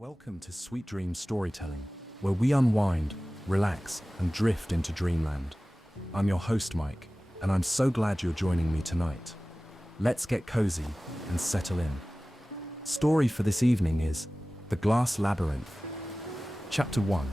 Welcome to Sweet Dream Storytelling, where we unwind, relax, and drift into dreamland. I'm your host, Mike, and I'm so glad you're joining me tonight. Let's get cozy and settle in. Story for this evening is The Glass Labyrinth. Chapter 1.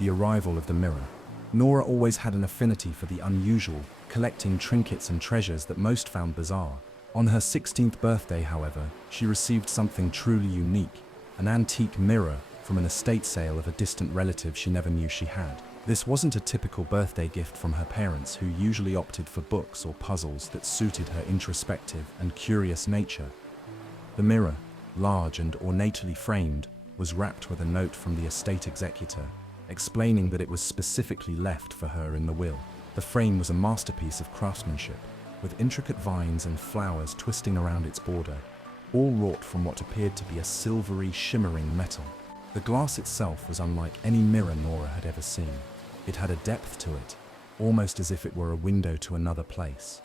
The Arrival of the Mirror. Nora always had an affinity for the unusual, collecting trinkets and treasures that most found bizarre. On her 16th birthday, however, she received something truly unique. An antique mirror from an estate sale of a distant relative she never knew she had. This wasn't a typical birthday gift from her parents, who usually opted for books or puzzles that suited her introspective and curious nature. The mirror, large and ornately framed, was wrapped with a note from the estate executor, explaining that it was specifically left for her in the will. The frame was a masterpiece of craftsmanship, with intricate vines and flowers twisting around its border, all wrought from what appeared to be a silvery, shimmering metal. The glass itself was unlike any mirror Nora had ever seen. It had a depth to it, almost as if it were a window to another place.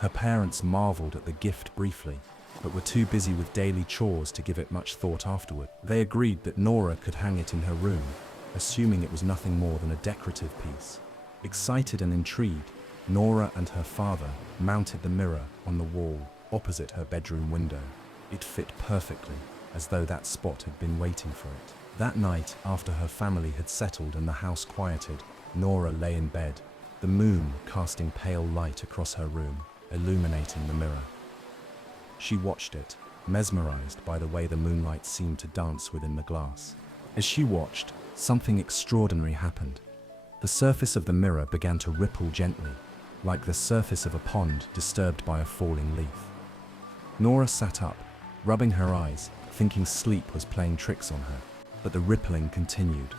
Her parents marveled at the gift briefly, but were too busy with daily chores to give it much thought afterward. They agreed that Nora could hang it in her room, assuming it was nothing more than a decorative piece. Excited and intrigued, Nora and her father mounted the mirror on the wall opposite her bedroom window. It fit perfectly, as though that spot had been waiting for it. That night, after her family had settled and the house quieted, Nora lay in bed, the moon casting pale light across her room, illuminating the mirror. She watched it, mesmerized by the way the moonlight seemed to dance within the glass. As she watched, something extraordinary happened. The surface of the mirror began to ripple gently, like the surface of a pond disturbed by a falling leaf. Nora sat up, rubbing her eyes, thinking sleep was playing tricks on her. But the rippling continued,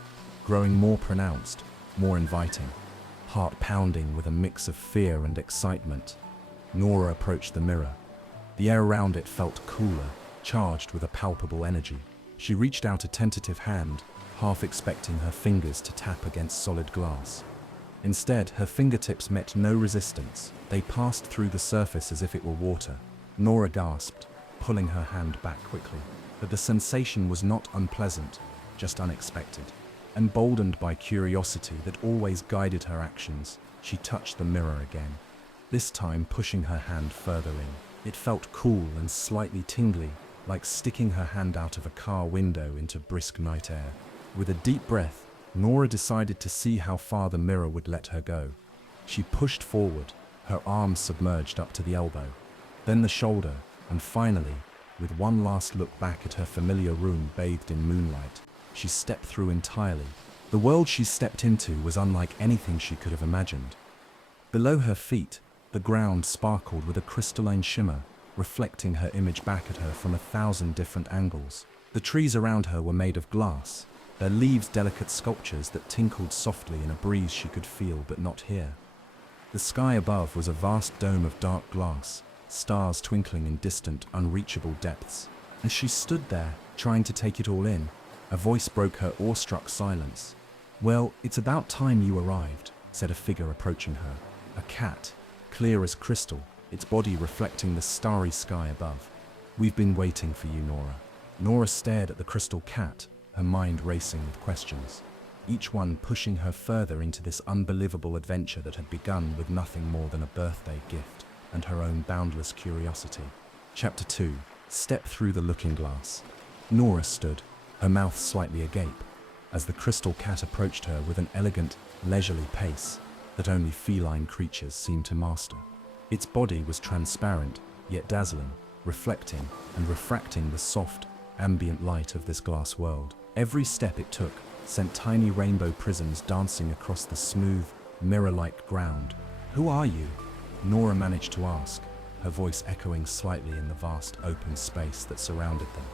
growing more pronounced, more inviting, heart pounding with a mix of fear and excitement. Nora approached the mirror. The air around it felt cooler, charged with a palpable energy. She reached out a tentative hand, half expecting her fingers to tap against solid glass. Instead, her fingertips met no resistance. They passed through the surface as if it were water. Nora gasped, pulling her hand back quickly. But the sensation was not unpleasant, just unexpected. Emboldened by curiosity that always guided her actions, she touched the mirror again, this time pushing her hand further in. It felt cool and slightly tingly, like sticking her hand out of a car window into brisk night air. With a deep breath, Nora decided to see how far the mirror would let her go. She pushed forward, her arms submerged up to the elbow, then the shoulder, and finally, with one last look back at her familiar room bathed in moonlight, she stepped through entirely. The world she stepped into was unlike anything she could have imagined. Below her feet, the ground sparkled with a crystalline shimmer, reflecting her image back at her from 1,000 different angles. The trees around her were made of glass, their leaves delicate sculptures that tinkled softly in a breeze she could feel but not hear. The sky above was a vast dome of dark glass, stars twinkling in distant, unreachable depths. As she stood there, trying to take it all in, a voice broke her awestruck silence. "Well, it's about time you arrived," said a figure approaching her. A cat, clear as crystal, its body reflecting the starry sky above. "We've been waiting for you, Nora." Nora stared at the crystal cat, her mind racing with questions, each one pushing her further into this unbelievable adventure that had begun with nothing more than a birthday gift and her own boundless curiosity. Chapter 2. Step through the looking glass. Nora stood, her mouth slightly agape, as the crystal cat approached her with an elegant, leisurely pace that only feline creatures seemed to master. Its body was transparent, yet dazzling, reflecting and refracting the soft, ambient light of this glass world. Every step it took sent tiny rainbow prisms dancing across the smooth, mirror-like ground. "Who are you?" Nora managed to ask, her voice echoing slightly in the vast open space that surrounded them.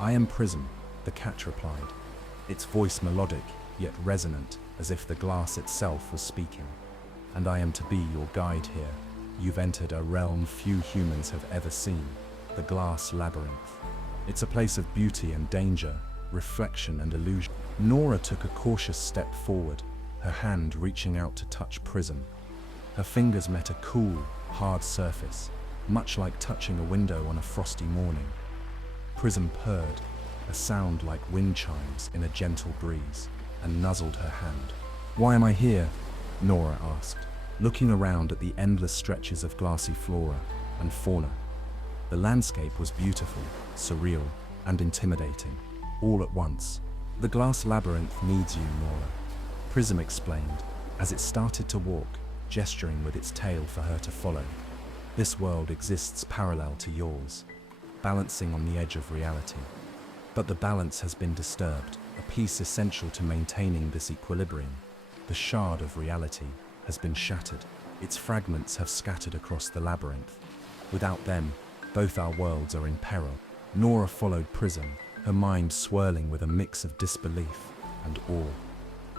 "I am Prism," the cat replied, its voice melodic yet resonant, as if the glass itself was speaking. "And I am to be your guide here. You've entered a realm few humans have ever seen, the Glass Labyrinth. It's a place of beauty and danger, reflection and illusion." Nora took a cautious step forward, her hand reaching out to touch Prism. Her fingers met a cool, hard surface, much like touching a window on a frosty morning. Prism purred, a sound like wind chimes in a gentle breeze, and nuzzled her hand. "Why am I here?" Nora asked, looking around at the endless stretches of glassy flora and fauna. The landscape was beautiful, surreal, and intimidating, all at once. "The glass labyrinth needs you, Nora," Prism explained, as it started to walk, gesturing with its tail for her to follow. "This world exists parallel to yours, balancing on the edge of reality. But the balance has been disturbed, a piece essential to maintaining this equilibrium. The shard of reality has been shattered. Its fragments have scattered across the labyrinth. Without them, both our worlds are in peril." Nora followed Prism, her mind swirling with a mix of disbelief and awe.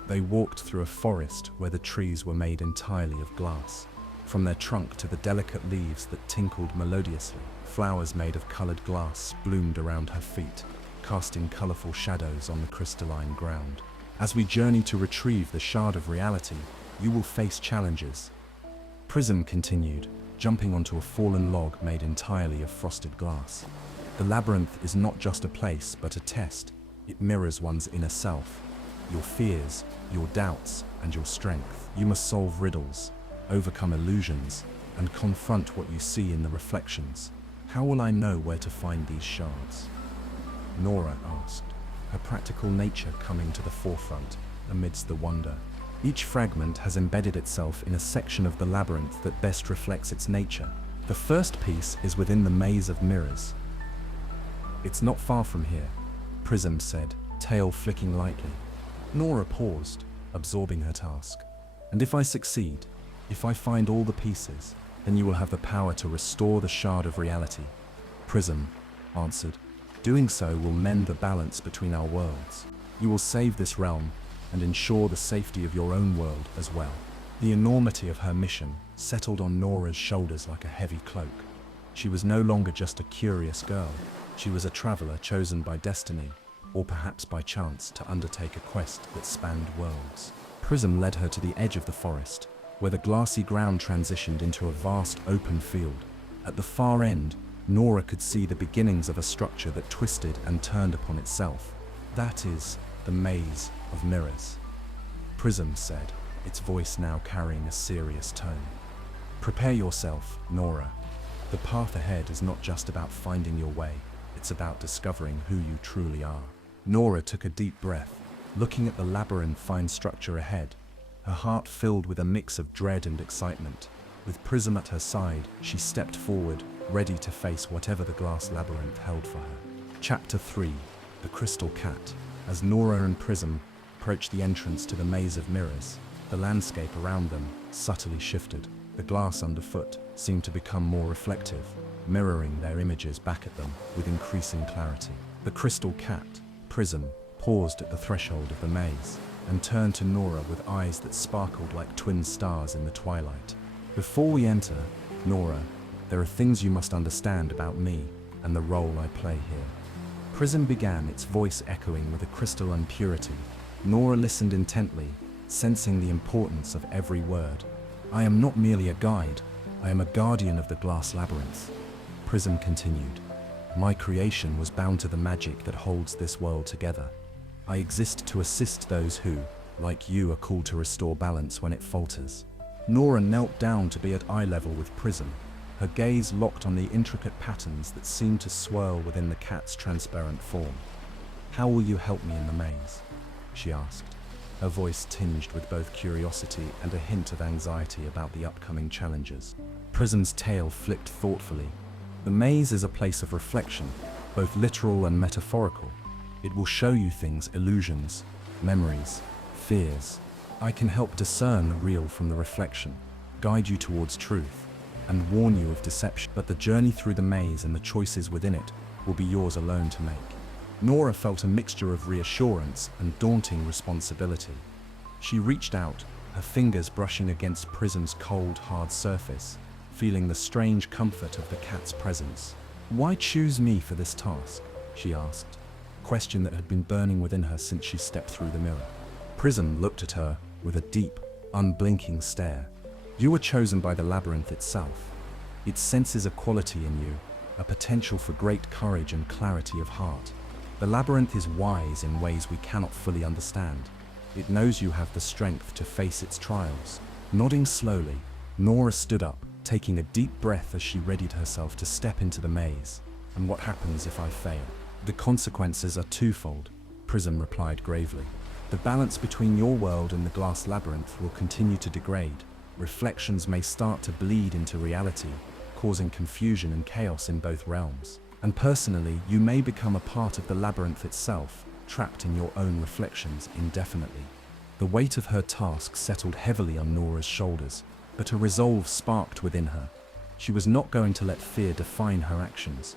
They walked through a forest where the trees were made entirely of glass. From their trunk to the delicate leaves that tinkled melodiously, flowers made of colored glass bloomed around her feet, casting colorful shadows on the crystalline ground. "As we journey to retrieve the shard of reality, you will face challenges," Prism continued, jumping onto a fallen log made entirely of frosted glass. "The labyrinth is not just a place, but a test. It mirrors one's inner self. Your fears, your doubts, and your strength. You must solve riddles, overcome illusions, and confront what you see in the reflections. How will I know where to find these shards?" Nora asked, her practical nature coming to the forefront amidst the wonder. "Each fragment has embedded itself in a section of the labyrinth that best reflects its nature. The first piece is within the maze of mirrors. It's not far from here," Prism said, tail flicking lightly. Nora paused, absorbing her task. "And if I succeed, if I find all the pieces, then you will have the power to restore the shard of reality," Prism answered. "Doing so will mend the balance between our worlds. You will save this realm and ensure the safety of your own world as well." The enormity of her mission settled on Nora's shoulders like a heavy cloak. She was no longer just a curious girl. She was a traveler chosen by destiny, or perhaps by chance, to undertake a quest that spanned worlds. Prism led her to the edge of the forest, where the glassy ground transitioned into a vast open field. At the far end, Nora could see the beginnings of a structure that twisted and turned upon itself. "That is the maze of mirrors," Prism said, its voice now carrying a serious tone. "Prepare yourself, Nora. The path ahead is not just about finding your way, it's about discovering who you truly are." Nora took a deep breath, looking at the labyrinthine structure ahead, her heart filled with a mix of dread and excitement. With Prism at her side, she stepped forward, ready to face whatever the glass labyrinth held for her. Chapter 3: The Crystal Cat. As Nora and Prism approached the entrance to the maze of mirrors, the landscape around them subtly shifted. The glass underfoot seemed to become more reflective, mirroring their images back at them with increasing clarity. The crystal cat, Prism, paused at the threshold of the maze and turned to Nora with eyes that sparkled like twin stars in the twilight. "Before we enter, Nora, there are things you must understand about me and the role I play here." Prism began, its voice echoing with a crystalline purity. Nora listened intently, sensing the importance of every word. "I am not merely a guide, I am a guardian of the glass labyrinth," Prism continued. "My creation was bound to the magic that holds this world together. I exist to assist those who, like you, are called to restore balance when it falters." Nora knelt down to be at eye level with Prism, her gaze locked on the intricate patterns that seemed to swirl within the cat's transparent form. "How will you help me in the maze?" she asked, her voice tinged with both curiosity and a hint of anxiety about the upcoming challenges. Prism's tail flicked thoughtfully. "The maze is a place of reflection, both literal and metaphorical. It will show you things, illusions, memories, fears. I can help discern the real from the reflection, guide you towards truth, and warn you of deception. But the journey through the maze and the choices within it will be yours alone to make." Nora felt a mixture of reassurance and daunting responsibility. She reached out, her fingers brushing against Prism's cold, hard surface, feeling the strange comfort of the cat's presence. "Why choose me for this task?" she asked, a question that had been burning within her since she stepped through the mirror. Prism looked at her with a deep, unblinking stare. "You were chosen by the labyrinth itself. It senses a quality in you, a potential for great courage and clarity of heart. The labyrinth is wise in ways we cannot fully understand. It knows you have the strength to face its trials. Nodding slowly, Nora stood up, taking a deep breath as she readied herself to step into the maze. And what happens if I fail? The consequences are twofold, Prism replied gravely. The balance between your world and the glass labyrinth will continue to degrade. Reflections may start to bleed into reality, causing confusion and chaos in both realms. And personally, you may become a part of the labyrinth itself, trapped in your own reflections indefinitely. The weight of her task settled heavily on Nora's shoulders, but a resolve sparked within her. She was not going to let fear define her actions.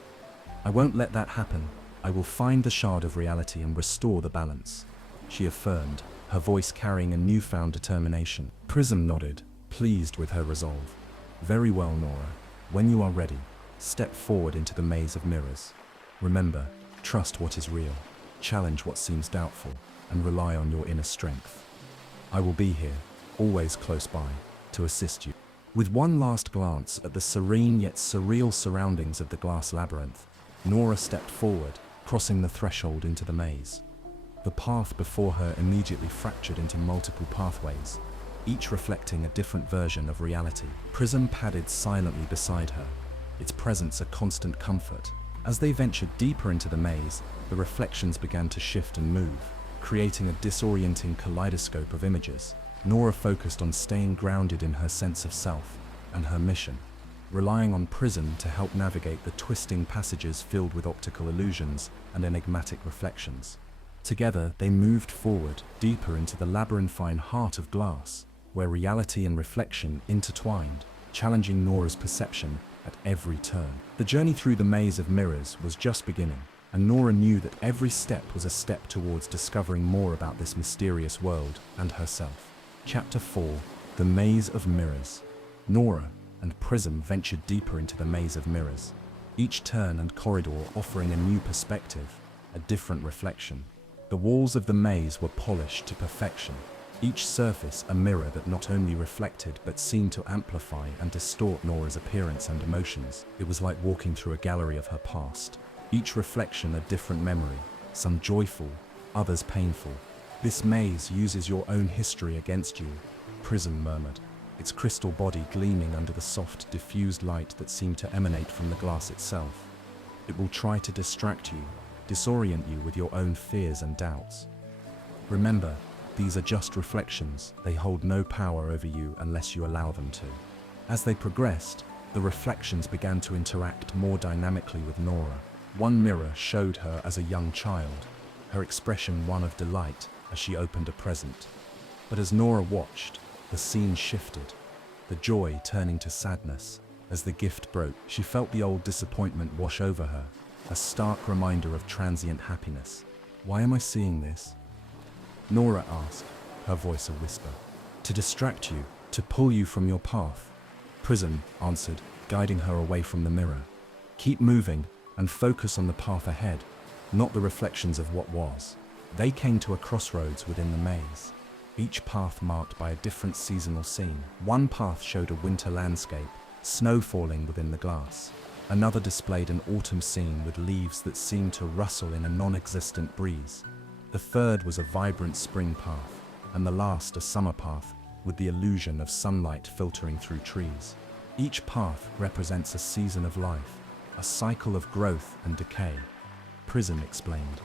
I won't let that happen. I will find the shard of reality and restore the balance, she affirmed, her voice carrying a newfound determination. Prism nodded, pleased with her resolve. Very well, Nora. When you are ready, step forward into the maze of mirrors. Remember, trust what is real, challenge what seems doubtful, and rely on your inner strength. I will be here, always close by, to assist you. With one last glance at the serene yet surreal surroundings of the glass labyrinth, Nora stepped forward, crossing the threshold into the maze. The path before her immediately fractured into multiple pathways, each reflecting a different version of reality. Prism padded silently beside her, its presence a constant comfort. As they ventured deeper into the maze, the reflections began to shift and move, creating a disorienting kaleidoscope of images. Nora focused on staying grounded in her sense of self and her mission, relying on Prism to help navigate the twisting passages filled with optical illusions and enigmatic reflections. Together, they moved forward, deeper into the labyrinthine heart of glass, where reality and reflection intertwined, challenging Nora's perception at every turn. The journey through the maze of mirrors was just beginning, and Nora knew that every step was a step towards discovering more about this mysterious world and herself. Chapter 4: The Maze of Mirrors. Nora and Prism ventured deeper into the maze of mirrors, each turn and corridor offering a new perspective, a different reflection. The walls of the maze were polished to perfection, each surface a mirror that not only reflected but seemed to amplify and distort Nora's appearance and emotions. It was like walking through a gallery of her past, each reflection a different memory, some joyful, others painful. This maze uses your own history against you, Prism murmured, its crystal body gleaming under the soft, diffused light that seemed to emanate from the glass itself. It will try to distract you, disorient you with your own fears and doubts. Remember, these are just reflections. They hold no power over you unless you allow them to. As they progressed, the reflections began to interact more dynamically with Nora. One mirror showed her as a young child, her expression one of delight as she opened a present. But as Nora watched, the scene shifted, the joy turning to sadness. As the gift broke, she felt the old disappointment wash over her, a stark reminder of transient happiness. Why am I seeing this? Nora asked, her voice a whisper. To distract you, to pull you from your path. Prism answered, guiding her away from the mirror. Keep moving and focus on the path ahead, not the reflections of what was. They came to a crossroads within the maze, each path marked by a different seasonal scene. One path showed a winter landscape, snow falling within the glass. Another displayed an autumn scene with leaves that seemed to rustle in a non-existent breeze. The third was a vibrant spring path, and the last a summer path, with the illusion of sunlight filtering through trees. Each path represents a season of life, a cycle of growth and decay. Prism explained.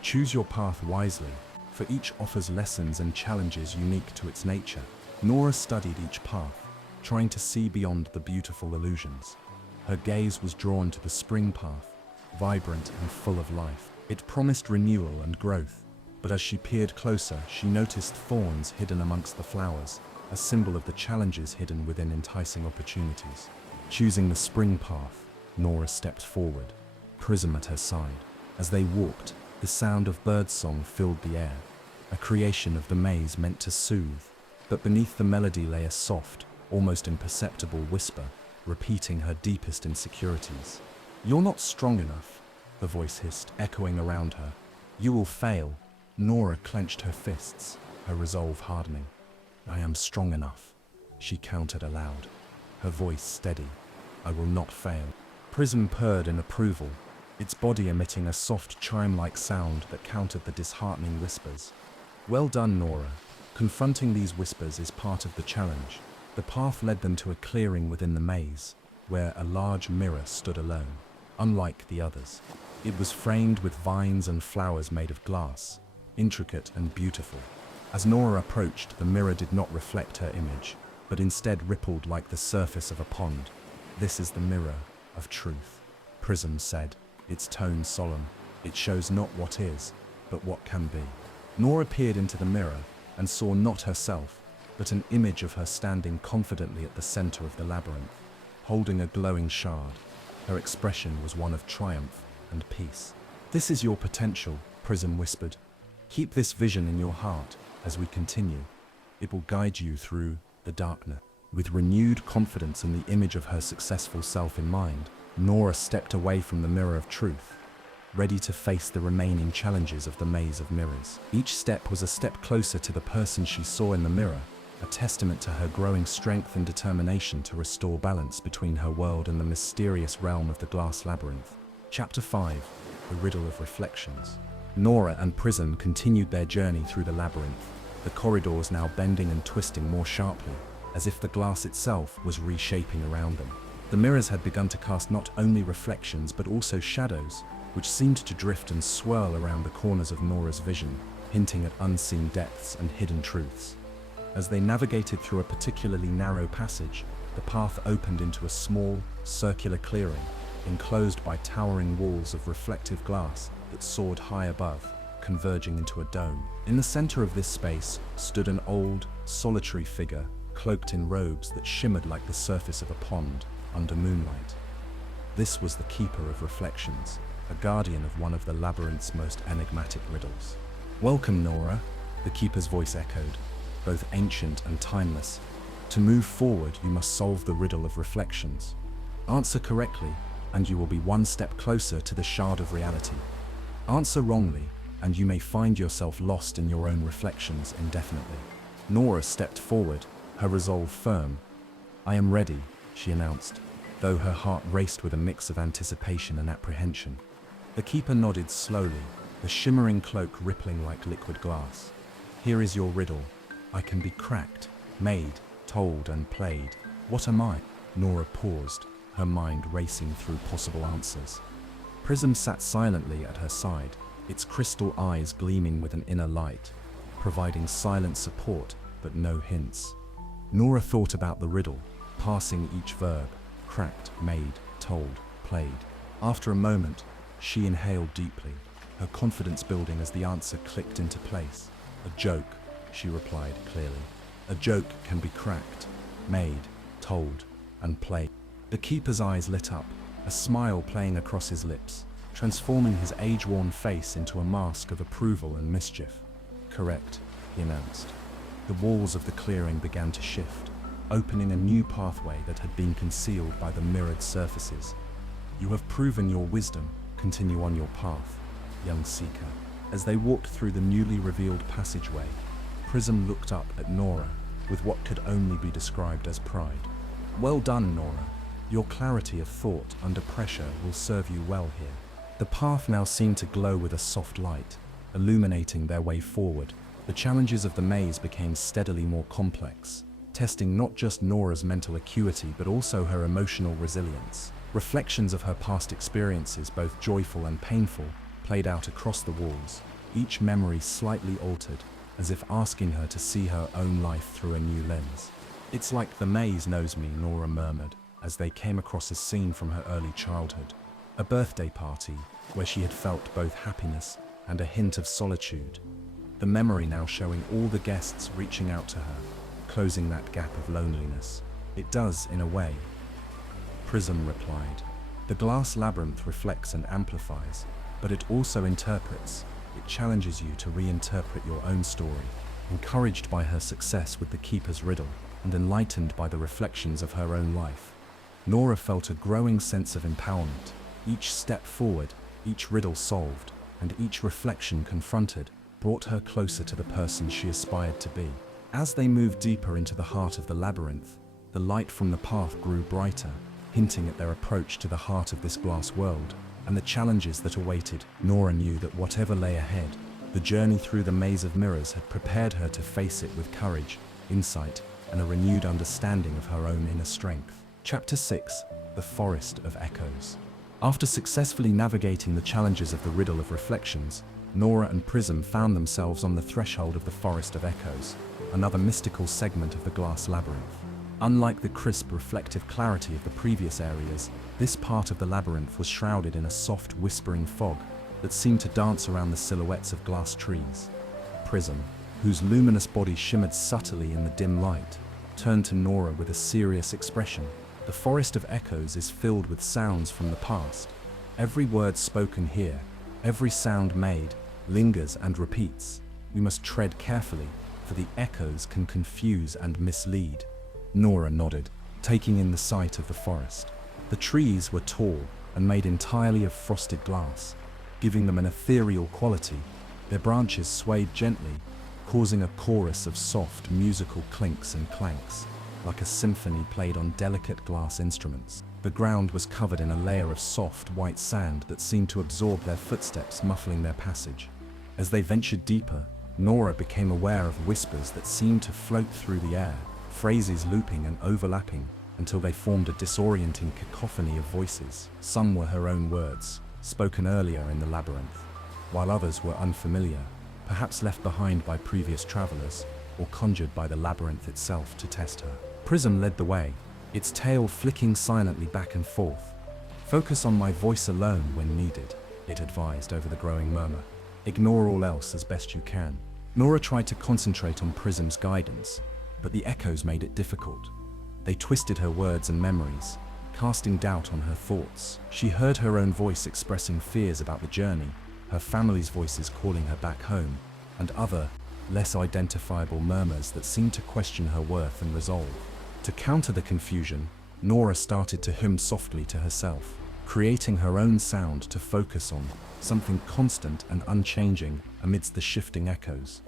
Choose your path wisely, for each offers lessons and challenges unique to its nature. Nora studied each path, trying to see beyond the beautiful illusions. Her gaze was drawn to the spring path, vibrant and full of life. It promised renewal and growth, but as she peered closer, she noticed thorns hidden amongst the flowers, a symbol of the challenges hidden within enticing opportunities. Choosing the spring path, Nora stepped forward, Prism at her side. As they walked, the sound of birdsong filled the air, a creation of the maze meant to soothe, but beneath the melody lay a soft, almost imperceptible whisper, repeating her deepest insecurities. You're not strong enough, the voice hissed, echoing around her. You will fail. Nora clenched her fists, her resolve hardening. I am strong enough, she countered aloud, her voice steady. I will not fail. Prism purred in approval, its body emitting a soft chime-like sound that countered the disheartening whispers. Well done, Nora. Confronting these whispers is part of the challenge. The path led them to a clearing within the maze, where a large mirror stood alone, unlike the others. It was framed with vines and flowers made of glass, intricate and beautiful. As Nora approached, the mirror did not reflect her image, but instead rippled like the surface of a pond. "This is the mirror of truth," Prism said, its tone solemn. "It shows not what is, but what can be." Nora peered into the mirror and saw not herself, but an image of her standing confidently at the center of the labyrinth, holding a glowing shard. Her expression was one of triumph and peace. "This is your potential," Prism whispered. "Keep this vision in your heart as we continue. It will guide you through the darkness." With renewed confidence and the image of her successful self in mind, Nora stepped away from the mirror of truth, ready to face the remaining challenges of the maze of mirrors. Each step was a step closer to the person she saw in the mirror, a testament to her growing strength and determination to restore balance between her world and the mysterious realm of the glass labyrinth. Chapter 5: The Riddle of Reflections. Nora and Prism continued their journey through the labyrinth, the corridors now bending and twisting more sharply, as if the glass itself was reshaping around them. The mirrors had begun to cast not only reflections but also shadows, which seemed to drift and swirl around the corners of Nora's vision, hinting at unseen depths and hidden truths. As they navigated through a particularly narrow passage, the path opened into a small, circular clearing, enclosed by towering walls of reflective glass that soared high above, converging into a dome. In the center of this space stood an old, solitary figure, cloaked in robes that shimmered like the surface of a pond under moonlight. This was the Keeper of Reflections, a guardian of one of the labyrinth's most enigmatic riddles. "Welcome, Nora," the Keeper's voice echoed, both ancient and timeless. "To move forward, you must solve the riddle of reflections. Answer correctly, and you will be one step closer to the shard of reality. Answer wrongly, and you may find yourself lost in your own reflections indefinitely." Nora stepped forward, her resolve firm. "I am ready," she announced, though her heart raced with a mix of anticipation and apprehension. The Keeper nodded slowly, the shimmering cloak rippling like liquid glass. "Here is your riddle. I can be cracked, made, told, and played. What am I?" Nora paused, her mind racing through possible answers. Prism sat silently at her side, its crystal eyes gleaming with an inner light, providing silent support but no hints. Nora thought about the riddle, parsing each verb: cracked, made, told, played. After a moment, she inhaled deeply, her confidence building as the answer clicked into place. "A joke," she replied clearly. "A joke can be cracked, made, told, and played." The Keeper's eyes lit up, a smile playing across his lips, transforming his age-worn face into a mask of approval and mischief. "Correct," he announced. The walls of the clearing began to shift, opening a new pathway that had been concealed by the mirrored surfaces. "You have proven your wisdom. Continue on your path, young seeker." As they walked through the newly revealed passageway, Prism looked up at Nora with what could only be described as pride. "Well done, Nora. Your clarity of thought under pressure will serve you well here." The path now seemed to glow with a soft light, illuminating their way forward. The challenges of the maze became steadily more complex, testing not just Nora's mental acuity but also her emotional resilience. Reflections of her past experiences, both joyful and painful, played out across the walls, each memory slightly altered, as if asking her to see her own life through a new lens. "It's like the maze knows me," Nora murmured, as they came across a scene from her early childhood. A birthday party, where she had felt both happiness and a hint of solitude. The memory now showing all the guests reaching out to her, closing that gap of loneliness. "It does, in a way," Prism replied. "The glass labyrinth reflects and amplifies, but it also interprets. It challenges you to reinterpret your own story." Encouraged by her success with the Keeper's riddle, and enlightened by the reflections of her own life, Nora felt a growing sense of empowerment. Each step forward, each riddle solved, and each reflection confronted brought her closer to the person she aspired to be. As they moved deeper into the heart of the labyrinth, the light from the path grew brighter, hinting at their approach to the heart of this glass world, and the challenges that awaited. Nora knew that whatever lay ahead, the journey through the maze of mirrors had prepared her to face it with courage, insight, and a renewed understanding of her own inner strength. Chapter 6: The Forest of Echoes. After successfully navigating the challenges of the Riddle of Reflections, Nora and Prism found themselves on the threshold of the Forest of Echoes, another mystical segment of the glass labyrinth. Unlike the crisp, reflective clarity of the previous areas, this part of the labyrinth was shrouded in a soft, whispering fog that seemed to dance around the silhouettes of glass trees. Prism, whose luminous body shimmered subtly in the dim light, turned to Nora with a serious expression. The Forest of Echoes is filled with sounds from the past. Every word spoken here, every sound made, lingers and repeats. We must tread carefully, for the echoes can confuse and mislead. Nora nodded, taking in the sight of the forest. The trees were tall and made entirely of frosted glass, giving them an ethereal quality. Their branches swayed gently, causing a chorus of soft, musical clinks and clanks, like a symphony played on delicate glass instruments. The ground was covered in a layer of soft, white sand that seemed to absorb their footsteps, muffling their passage. As they ventured deeper, Nora became aware of whispers that seemed to float through the air, phrases looping and overlapping until they formed a disorienting cacophony of voices. Some were her own words, spoken earlier in the labyrinth, while others were unfamiliar, perhaps left behind by previous travelers or conjured by the labyrinth itself to test her. Prism led the way, its tail flicking silently back and forth. "Focus on my voice alone when needed," it advised over the growing murmur. "Ignore all else as best you can." Nora tried to concentrate on Prism's guidance, but the echoes made it difficult. They twisted her words and memories, casting doubt on her thoughts. She heard her own voice expressing fears about the journey, her family's voices calling her back home, and other, less identifiable murmurs that seemed to question her worth and resolve. To counter the confusion, Nora started to hum softly to herself, creating her own sound to focus on, something constant and unchanging amidst the shifting echoes.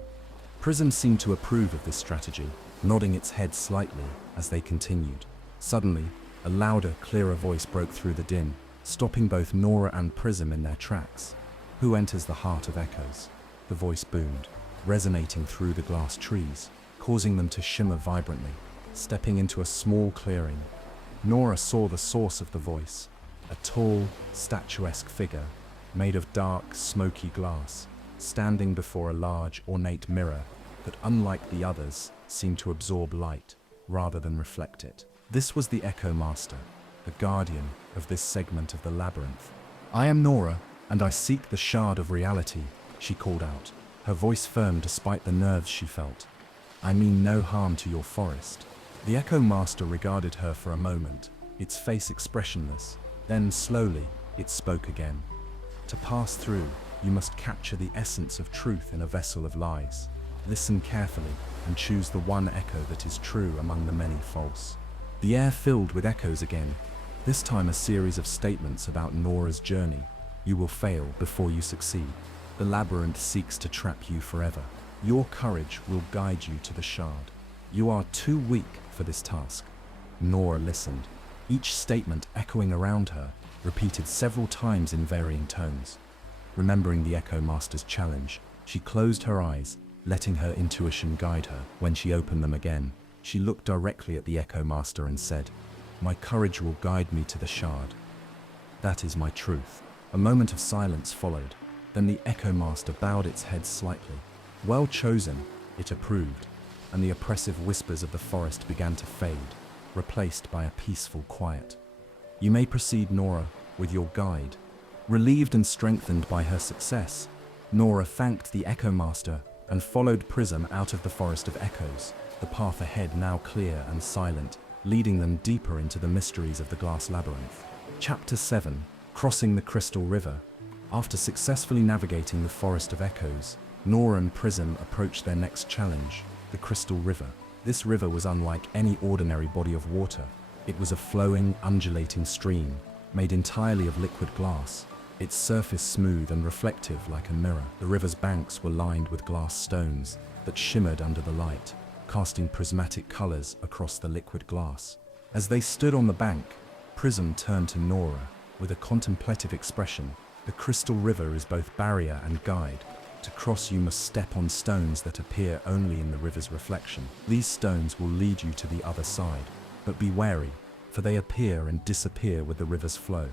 Prism seemed to approve of this strategy, nodding its head slightly as they continued. Suddenly, a louder, clearer voice broke through the din, stopping both Nora and Prism in their tracks. "Who enters the heart of echoes?" the voice boomed, resonating through the glass trees, causing them to shimmer vibrantly. Stepping into a small clearing, Nora saw the source of the voice, a tall, statuesque figure, made of dark, smoky glass, standing before a large, ornate mirror that, unlike the others, seemed to absorb light rather than reflect it. This was the Echo Master, the guardian of this segment of the labyrinth. "I am Nora, and I seek the shard of reality," she called out, her voice firm despite the nerves she felt. "I mean no harm to your forest." The Echo Master regarded her for a moment, its face expressionless. Then, slowly, it spoke again. "To pass through, you must capture the essence of truth in a vessel of lies. Listen carefully and choose the one echo that is true among the many false." The air filled with echoes again, this time a series of statements about Nora's journey. "You will fail before you succeed. The labyrinth seeks to trap you forever. Your courage will guide you to the shard. You are too weak for this task." Nora listened, each statement echoing around her, repeated several times in varying tones. Remembering the Echo Master's challenge, she closed her eyes, letting her intuition guide her. When she opened them again, she looked directly at the Echo Master and said, "My courage will guide me to the shard. That is my truth." A moment of silence followed, then the Echo Master bowed its head slightly. "Well chosen," it approved, and the oppressive whispers of the forest began to fade, replaced by a peaceful quiet. "You may proceed, Nora, with your guide." Relieved and strengthened by her success, Nora thanked the Echo Master and followed Prism out of the Forest of Echoes, the path ahead now clear and silent, leading them deeper into the mysteries of the glass labyrinth. Chapter 7: Crossing the Crystal River. After successfully navigating the Forest of Echoes, Nora and Prism approached their next challenge, the Crystal River. This river was unlike any ordinary body of water. It was a flowing, undulating stream, made entirely of liquid glass, its surface smooth and reflective like a mirror. The river's banks were lined with glass stones that shimmered under the light, casting prismatic colors across the liquid glass. As they stood on the bank, Prism turned to Nora, with a contemplative expression. The crystal river is both barrier and guide. To cross, you must step on stones that appear only in the river's reflection. These stones will lead you to the other side, but be wary, for they appear and disappear with the river's flow.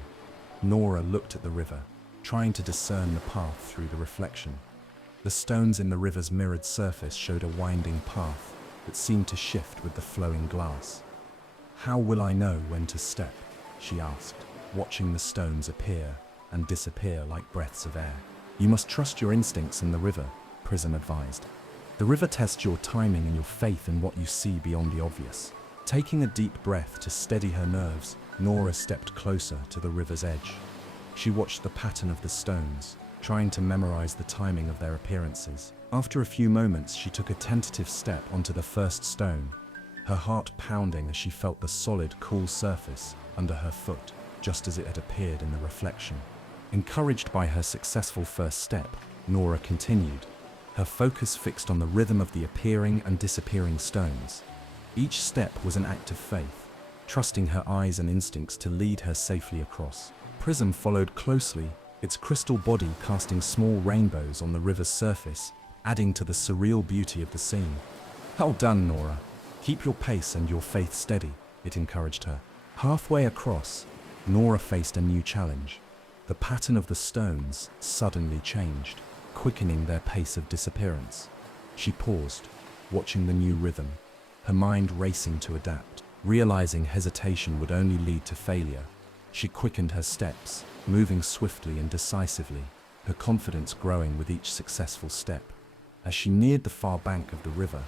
Nora looked at the river, trying to discern the path through the reflection. The stones in the river's mirrored surface showed a winding path that seemed to shift with the flowing glass. "How will I know when to step?" she asked, watching the stones appear and disappear like breaths of air. "You must trust your instincts in the river," Prism advised. "The river tests your timing and your faith in what you see beyond the obvious." Taking a deep breath to steady her nerves, Nora stepped closer to the river's edge. She watched the pattern of the stones, trying to memorize the timing of their appearances. After a few moments, she took a tentative step onto the first stone, her heart pounding as she felt the solid, cool surface under her foot, just as it had appeared in the reflection. Encouraged by her successful first step, Nora continued, her focus fixed on the rhythm of the appearing and disappearing stones. Each step was an act of faith, trusting her eyes and instincts to lead her safely across. Prism followed closely, its crystal body casting small rainbows on the river's surface, adding to the surreal beauty of the scene. "Well done, Nora. Keep your pace and your faith steady," it encouraged her. Halfway across, Nora faced a new challenge. The pattern of the stones suddenly changed, quickening their pace of disappearance. She paused, watching the new rhythm, her mind racing to adapt. Realizing hesitation would only lead to failure, she quickened her steps, moving swiftly and decisively, her confidence growing with each successful step. As she neared the far bank of the river,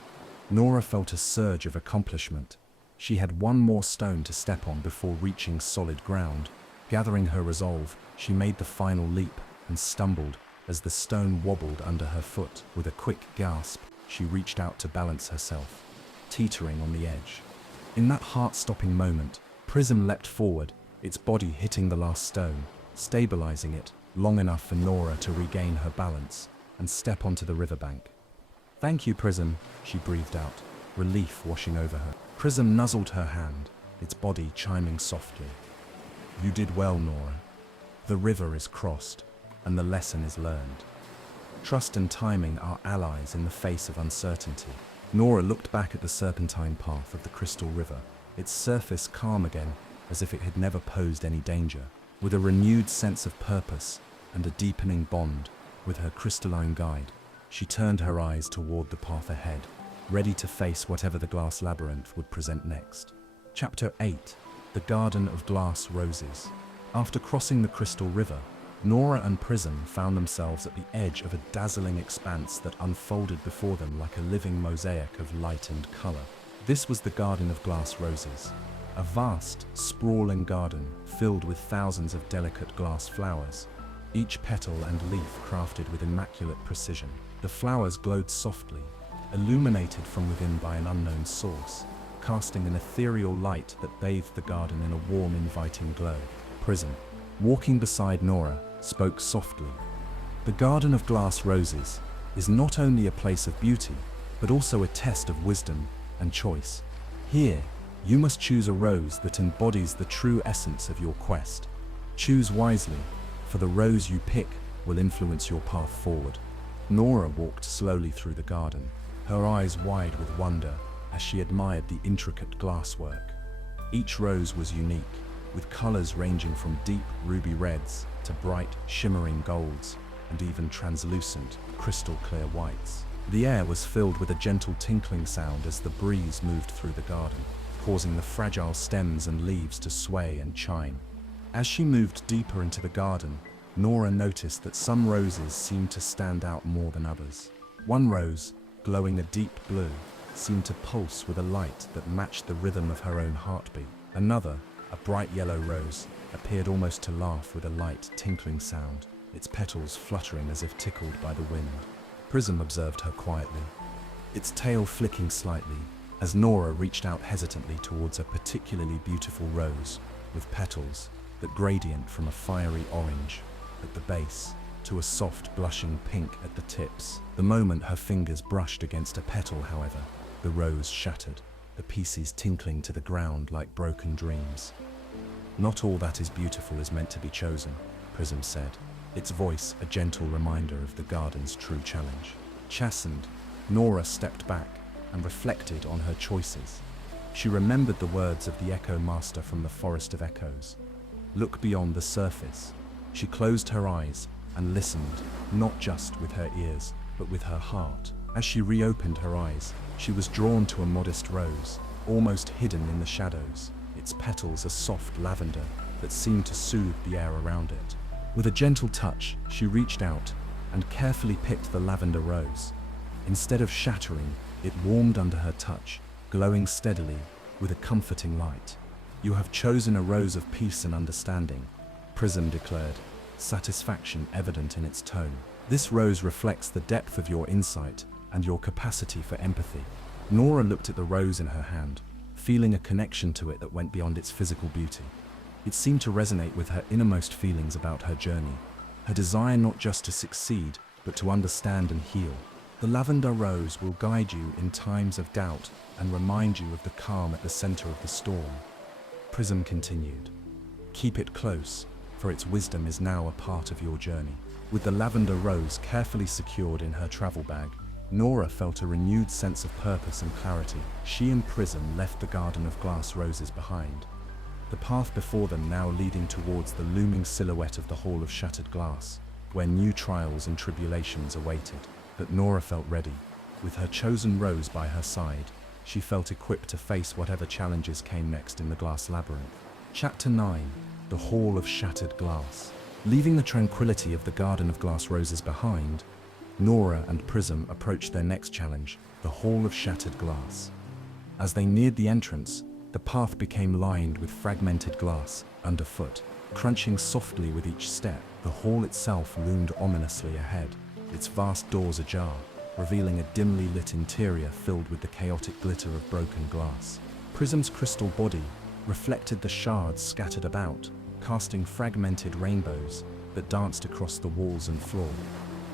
Nora felt a surge of accomplishment. She had one more stone to step on before reaching solid ground. Gathering her resolve, she made the final leap and stumbled as the stone wobbled under her foot. With a quick gasp, she reached out to balance herself, teetering on the edge. In that heart-stopping moment, Prism leapt forward, its body hitting the last stone, stabilizing it long enough for Nora to regain her balance and step onto the riverbank. "Thank you, Prism," she breathed out, relief washing over her. Prism nuzzled her hand, its body chiming softly. "You did well, Nora. The river is crossed, and the lesson is learned. Trust and timing are allies in the face of uncertainty." Nora looked back at the serpentine path of the crystal river, its surface calm again, as if it had never posed any danger. With a renewed sense of purpose and a deepening bond with her crystalline guide, she turned her eyes toward the path ahead, ready to face whatever the glass labyrinth would present next. Chapter 8: The Garden of Glass Roses. After crossing the crystal river, Nora and Prism found themselves at the edge of a dazzling expanse that unfolded before them like a living mosaic of light and color. This was the Garden of Glass Roses, a vast, sprawling garden filled with thousands of delicate glass flowers, each petal and leaf crafted with immaculate precision. The flowers glowed softly, illuminated from within by an unknown source, casting an ethereal light that bathed the garden in a warm, inviting glow. Prism, walking beside Nora, spoke softly. "The Garden of Glass Roses is not only a place of beauty, but also a test of wisdom and choice. Here, you must choose a rose that embodies the true essence of your quest. Choose wisely, for the rose you pick will influence your path forward." Nora walked slowly through the garden, her eyes wide with wonder as she admired the intricate glasswork. Each rose was unique, with colors ranging from deep ruby reds to bright, shimmering golds, and even translucent, crystal-clear whites. The air was filled with a gentle tinkling sound as the breeze moved through the garden, causing the fragile stems and leaves to sway and chime. As she moved deeper into the garden, Nora noticed that some roses seemed to stand out more than others. One rose, glowing a deep blue, seemed to pulse with a light that matched the rhythm of her own heartbeat. Another, a bright yellow rose, appeared almost to laugh with a light, tinkling sound, its petals fluttering as if tickled by the wind. Prism observed her quietly, its tail flicking slightly, as Nora reached out hesitantly towards a particularly beautiful rose, with petals that gradient from a fiery orange at the base to a soft, blushing pink at the tips. The moment her fingers brushed against a petal, however, the rose shattered, the pieces tinkling to the ground like broken dreams. Not all that is beautiful is meant to be chosen, Prism said, its voice a gentle reminder of the garden's true challenge. Chastened, Nora stepped back and reflected on her choices. She remembered the words of the Echo Master from the Forest of Echoes. Look beyond the surface. She closed her eyes and listened, not just with her ears, but with her heart. As she reopened her eyes, she was drawn to a modest rose, almost hidden in the shadows, its petals a soft lavender that seemed to soothe the air around it. With a gentle touch, she reached out and carefully picked the lavender rose. Instead of shattering, it warmed under her touch, glowing steadily with a comforting light. You have chosen a rose of peace and understanding, Prism declared, satisfaction evident in its tone. This rose reflects the depth of your insight and your capacity for empathy. Nora looked at the rose in her hand, feeling a connection to it that went beyond its physical beauty. It seemed to resonate with her innermost feelings about her journey, her desire not just to succeed, but to understand and heal. The lavender rose will guide you in times of doubt and remind you of the calm at the center of the storm. Prism continued. Keep it close, for its wisdom is now a part of your journey. With the lavender rose carefully secured in her travel bag, Nora felt a renewed sense of purpose and clarity. She and Prism left the garden of glass roses behind, the path before them now leading towards the looming silhouette of the Hall of Shattered Glass, where new trials and tribulations awaited. But Nora felt ready. With her chosen rose by her side, she felt equipped to face whatever challenges came next in the glass labyrinth. Chapter 9. The Hall of Shattered Glass. Leaving the tranquility of the Garden of Glass Roses behind, Nora and Prism approached their next challenge, the Hall of Shattered Glass. As they neared the entrance, the path became lined with fragmented glass underfoot. Crunching softly with each step, the hall itself loomed ominously ahead, its vast doors ajar, revealing a dimly lit interior filled with the chaotic glitter of broken glass. Prism's crystal body reflected the shards scattered about, casting fragmented rainbows that danced across the walls and floor.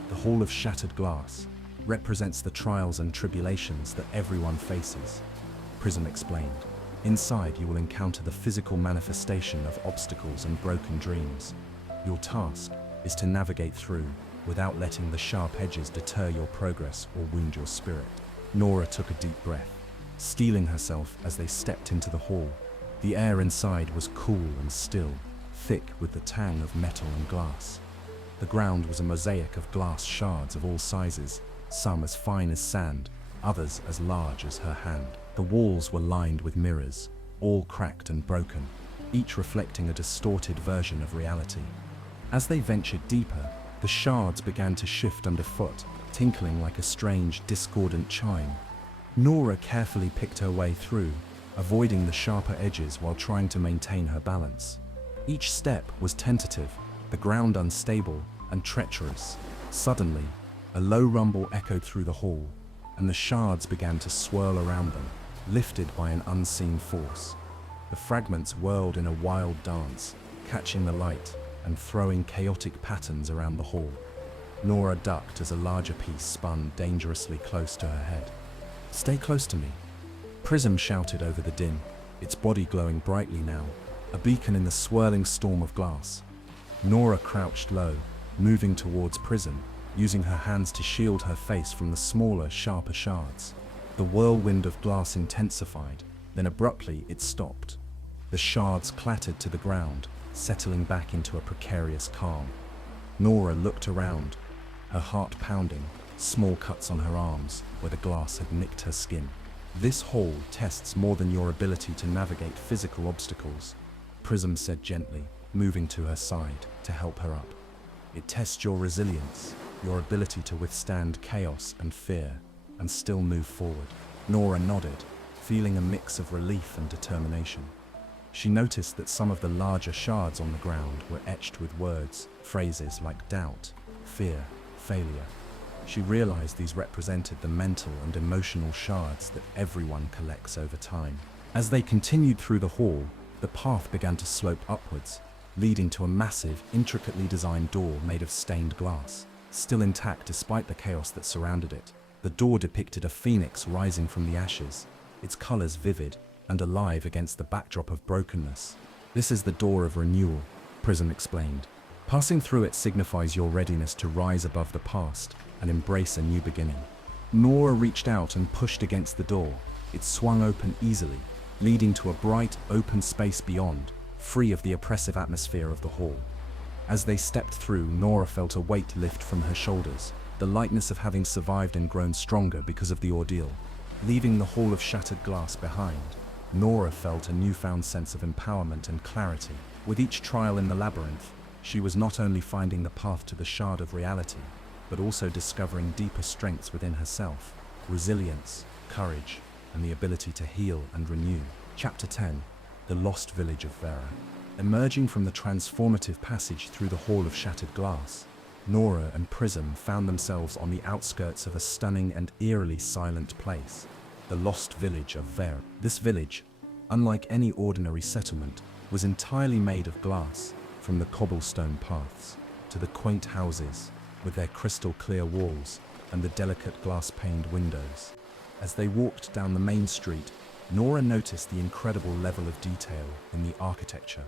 The Hall of Shattered Glass represents the trials and tribulations that everyone faces, Prism explained. Inside, you will encounter the physical manifestation of obstacles and broken dreams. Your task is to navigate through without letting the sharp edges deter your progress or wound your spirit. Nora took a deep breath, steeling herself as they stepped into the hall. The air inside was cool and still, thick with the tang of metal and glass. The ground was a mosaic of glass shards of all sizes, some as fine as sand, others as large as her hand. The walls were lined with mirrors, all cracked and broken, each reflecting a distorted version of reality. As they ventured deeper, the shards began to shift underfoot, tinkling like a strange, discordant chime. Nora carefully picked her way through, avoiding the sharper edges while trying to maintain her balance. Each step was tentative, the ground unstable and treacherous. Suddenly, a low rumble echoed through the hall, and the shards began to swirl around them, lifted by an unseen force. The fragments whirled in a wild dance, catching the light and throwing chaotic patterns around the hall. Nora ducked as a larger piece spun dangerously close to her head. "Stay close to me," Prism shouted over the din, its body glowing brightly now, a beacon in the swirling storm of glass. Nora crouched low, moving towards Prism, using her hands to shield her face from the smaller, sharper shards. The whirlwind of glass intensified, then abruptly it stopped. The shards clattered to the ground, settling back into a precarious calm. Nora looked around, her heart pounding, small cuts on her arms where the glass had nicked her skin. "This hall tests more than your ability to navigate physical obstacles," Prism said gently, moving to her side to help her up. "It tests your resilience, your ability to withstand chaos and fear, and still move forward." Nora nodded, feeling a mix of relief and determination. She noticed that some of the larger shards on the ground were etched with words, phrases like doubt, fear, failure. She realized these represented the mental and emotional shards that everyone collects over time. As they continued through the hall, the path began to slope upwards, leading to a massive, intricately designed door made of stained glass. Still intact despite the chaos that surrounded it, the door depicted a phoenix rising from the ashes, its colors vivid and alive against the backdrop of brokenness. This is the door of renewal, Prism explained. Passing through it signifies your readiness to rise above the past and embrace a new beginning. Nora reached out and pushed against the door. It swung open easily, leading to a bright, open space beyond, free of the oppressive atmosphere of the hall. As they stepped through, Nora felt a weight lift from her shoulders, the lightness of having survived and grown stronger because of the ordeal. Leaving the hall of shattered glass behind, Nora felt a newfound sense of empowerment and clarity. With each trial in the labyrinth, she was not only finding the path to the shard of reality, but also discovering deeper strengths within herself, resilience, courage, and the ability to heal and renew. Chapter 10. The Lost Village of Vera. Emerging from the transformative passage through the hall of shattered glass, Nora and Prism found themselves on the outskirts of a stunning and eerily silent place, the Lost Village of Vera. This village, unlike any ordinary settlement, was entirely made of glass, from the cobblestone paths to the quaint houses with their crystal-clear walls and the delicate glass-paned windows. As they walked down the main street, Nora noticed the incredible level of detail in the architecture.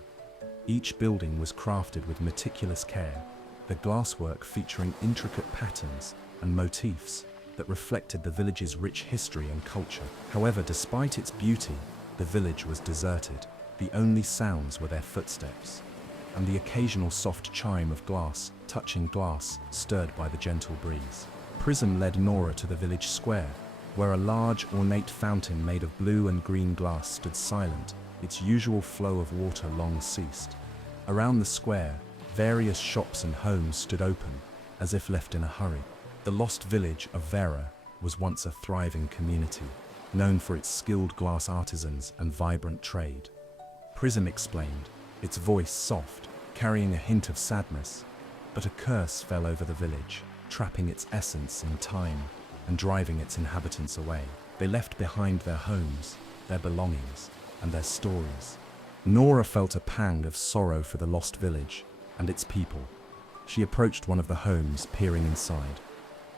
Each building was crafted with meticulous care, the glasswork featuring intricate patterns and motifs that reflected the village's rich history and culture. However, despite its beauty, the village was deserted. The only sounds were their footsteps and the occasional soft chime of glass touching glass stirred by the gentle breeze. Prism led Nora to the village square, where a large, ornate fountain made of blue and green glass stood silent, its usual flow of water long ceased. Around the square, various shops and homes stood open, as if left in a hurry. The lost village of Vera was once a thriving community, known for its skilled glass artisans and vibrant trade. Prism explained, its voice soft, carrying a hint of sadness, but a curse fell over the village, trapping its essence in time and driving its inhabitants away. They left behind their homes, their belongings, and their stories. Nora felt a pang of sorrow for the lost village and its people. She approached one of the homes, peering inside.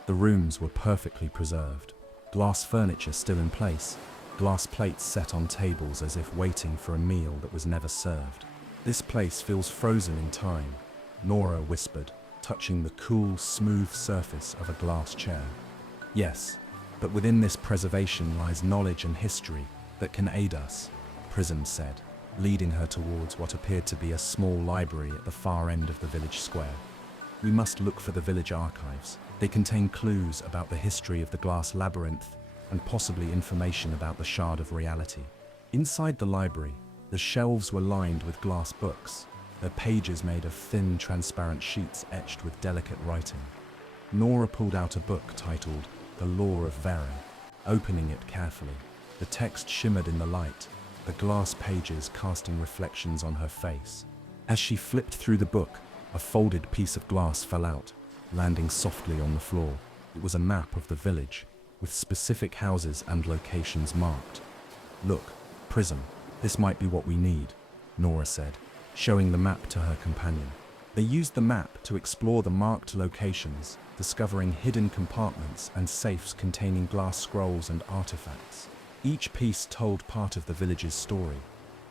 The rooms were perfectly preserved, glass furniture still in place, glass plates set on tables as if waiting for a meal that was never served. "This place feels frozen in time," Nora whispered, touching the cool, smooth surface of a glass chair. "Yes, but within this preservation lies knowledge and history that can aid us," Prism said, leading her towards what appeared to be a small library at the far end of the village square. "We must look for the village archives. They contain clues about the history of the glass labyrinth and possibly information about the shard of reality." Inside the library, the shelves were lined with glass books, their pages made of thin, transparent sheets etched with delicate writing. Nora pulled out a book titled The Lore of Vera. Opening it carefully, the text shimmered in the light, the glass pages casting reflections on her face. As she flipped through the book, a folded piece of glass fell out, landing softly on the floor. It was a map of the village, with specific houses and locations marked. "Look, Prism, this might be what we need," Nora said, showing the map to her companion. They used the map to explore the marked locations, discovering hidden compartments and safes containing glass scrolls and artifacts. Each piece told part of the village's story,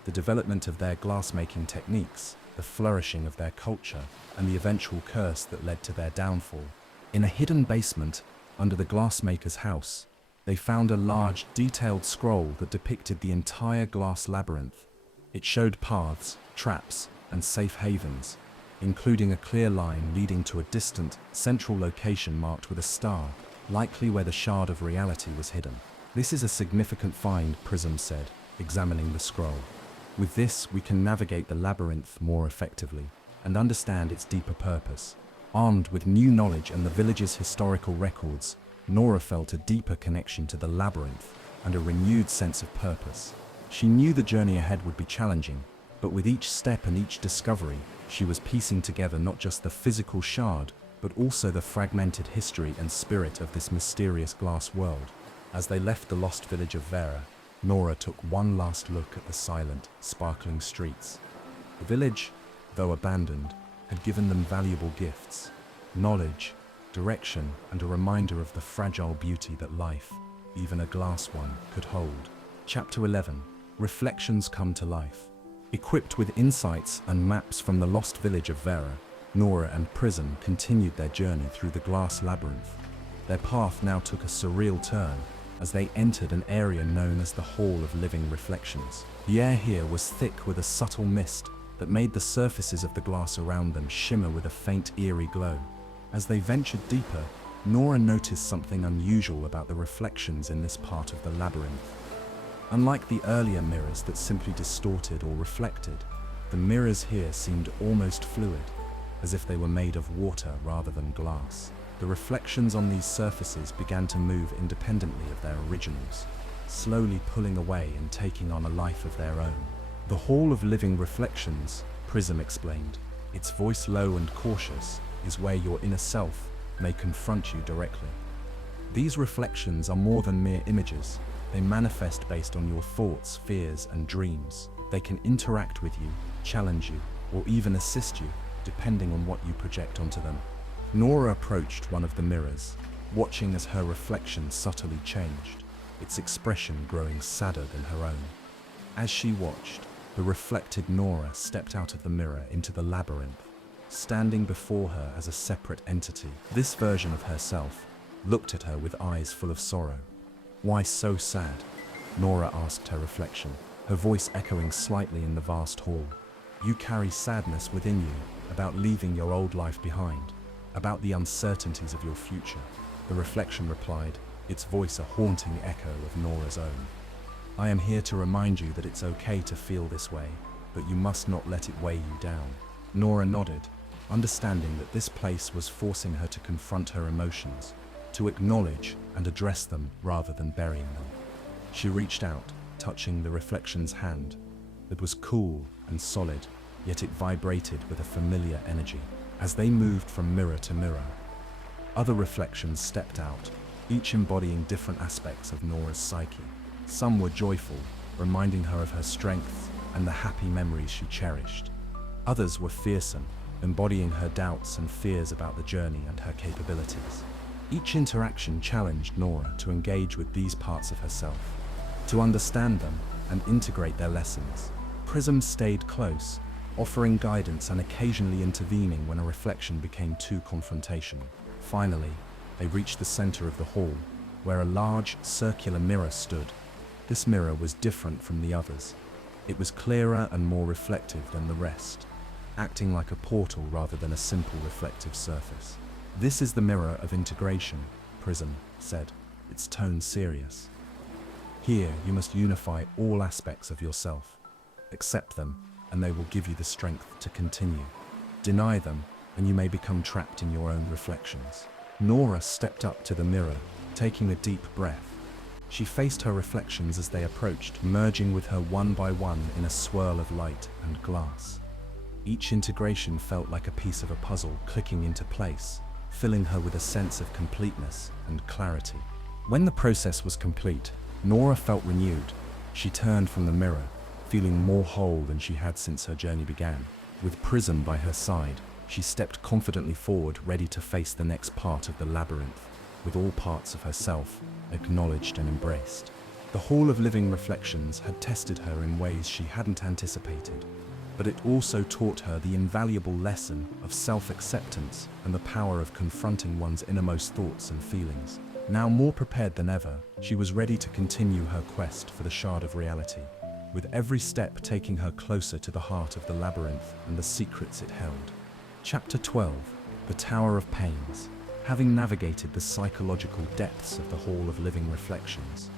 the development of their glassmaking techniques, the flourishing of their culture, and the eventual curse that led to their downfall. In a hidden basement, under the glassmaker's house, they found a large, detailed scroll that depicted the entire glass labyrinth. It showed paths, traps, and safe havens, including a clear line leading to a distant, central location marked with a star, likely where the shard of reality was hidden. "This is a significant find," Prism said, examining the scroll. "With this, we can navigate the labyrinth more effectively and understand its deeper purpose." Armed with new knowledge and the village's historical records, Nora felt a deeper connection to the labyrinth and a renewed sense of purpose. She knew the journey ahead would be challenging, but with each step and each discovery, she was piecing together not just the physical shard, but also the fragmented history and spirit of this mysterious glass world. As they left the lost village of Vera, Nora took one last look at the silent, sparkling streets. The village, though abandoned, had given them valuable gifts: knowledge, direction, and a reminder of the fragile beauty that life, even a glass one, could hold. Chapter 11. Reflections Come to Life. Equipped with insights and maps from the lost village of Vera, Nora and Prism continued their journey through the glass labyrinth. Their path now took a surreal turn as they entered an area known as the Hall of Living Reflections. The air here was thick with a subtle mist that made the surfaces of the glass around them shimmer with a faint, eerie glow. As they ventured deeper, Nora noticed something unusual about the reflections in this part of the labyrinth. Unlike the earlier mirrors that simply distorted or reflected, the mirrors here seemed almost fluid, as if they were made of water rather than glass. The reflections on these surfaces began to move independently of their originals, slowly pulling away and taking on a life of their own. The Hall of Living Reflections, Prism explained, its voice low and cautious, is where your inner self may confront you directly. These reflections are more than mere images. They manifest based on your thoughts, fears, and dreams. They can interact with you, challenge you, or even assist you, depending on what you project onto them. Nora approached one of the mirrors, watching as her reflection subtly changed, its expression growing sadder than her own. As she watched, the reflected Nora stepped out of the mirror into the labyrinth, standing before her as a separate entity. This version of herself looked at her with eyes full of sorrow. "Why so sad?" Nora asked her reflection, her voice echoing slightly in the vast hall. "You carry sadness within you about leaving your old life behind, about the uncertainties of your future." The reflection replied, its voice a haunting echo of Nora's own. "I am here to remind you that it's okay to feel this way, but you must not let it weigh you down." Nora nodded, understanding that this place was forcing her to confront her emotions, to acknowledge and address them rather than burying them. She reached out, touching the reflection's hand. It was cool and solid, yet it vibrated with a familiar energy. As they moved from mirror to mirror, other reflections stepped out, each embodying different aspects of Nora's psyche. Some were joyful, reminding her of her strength and the happy memories she cherished. Others were fearsome, embodying her doubts and fears about the journey and her capabilities. Each interaction challenged Nora to engage with these parts of herself, to understand them and integrate their lessons. Prism stayed close, offering guidance and occasionally intervening when a reflection became too confrontational. Finally, they reached the center of the hall, where a large, circular mirror stood. This mirror was different from the others. It was clearer and more reflective than the rest, acting like a portal rather than a simple reflective surface. "This is the mirror of integration," Prism said, its tone serious. "Here you must unify all aspects of yourself. Accept them, and they will give you the strength to continue. Deny them, and you may become trapped in your own reflections." Nora stepped up to the mirror, taking a deep breath. She faced her reflections as they approached, merging with her one by one in a swirl of light and glass. Each integration felt like a piece of a puzzle clicking into place, filling her with a sense of completeness and clarity. When the process was complete, Nora felt renewed. She turned from the mirror, feeling more whole than she had since her journey began. With Prism by her side, she stepped confidently forward, ready to face the next part of the labyrinth, with all parts of herself acknowledged and embraced. The Hall of Living Reflections had tested her in ways she hadn't anticipated, but it also taught her the invaluable lesson of self-acceptance and the power of confronting one's innermost thoughts and feelings. Now more prepared than ever, she was ready to continue her quest for the shard of reality, with every step taking her closer to the heart of the labyrinth and the secrets it held. Chapter 12: The Tower of Pains. Having navigated the psychological depths of the Hall of Living Reflections,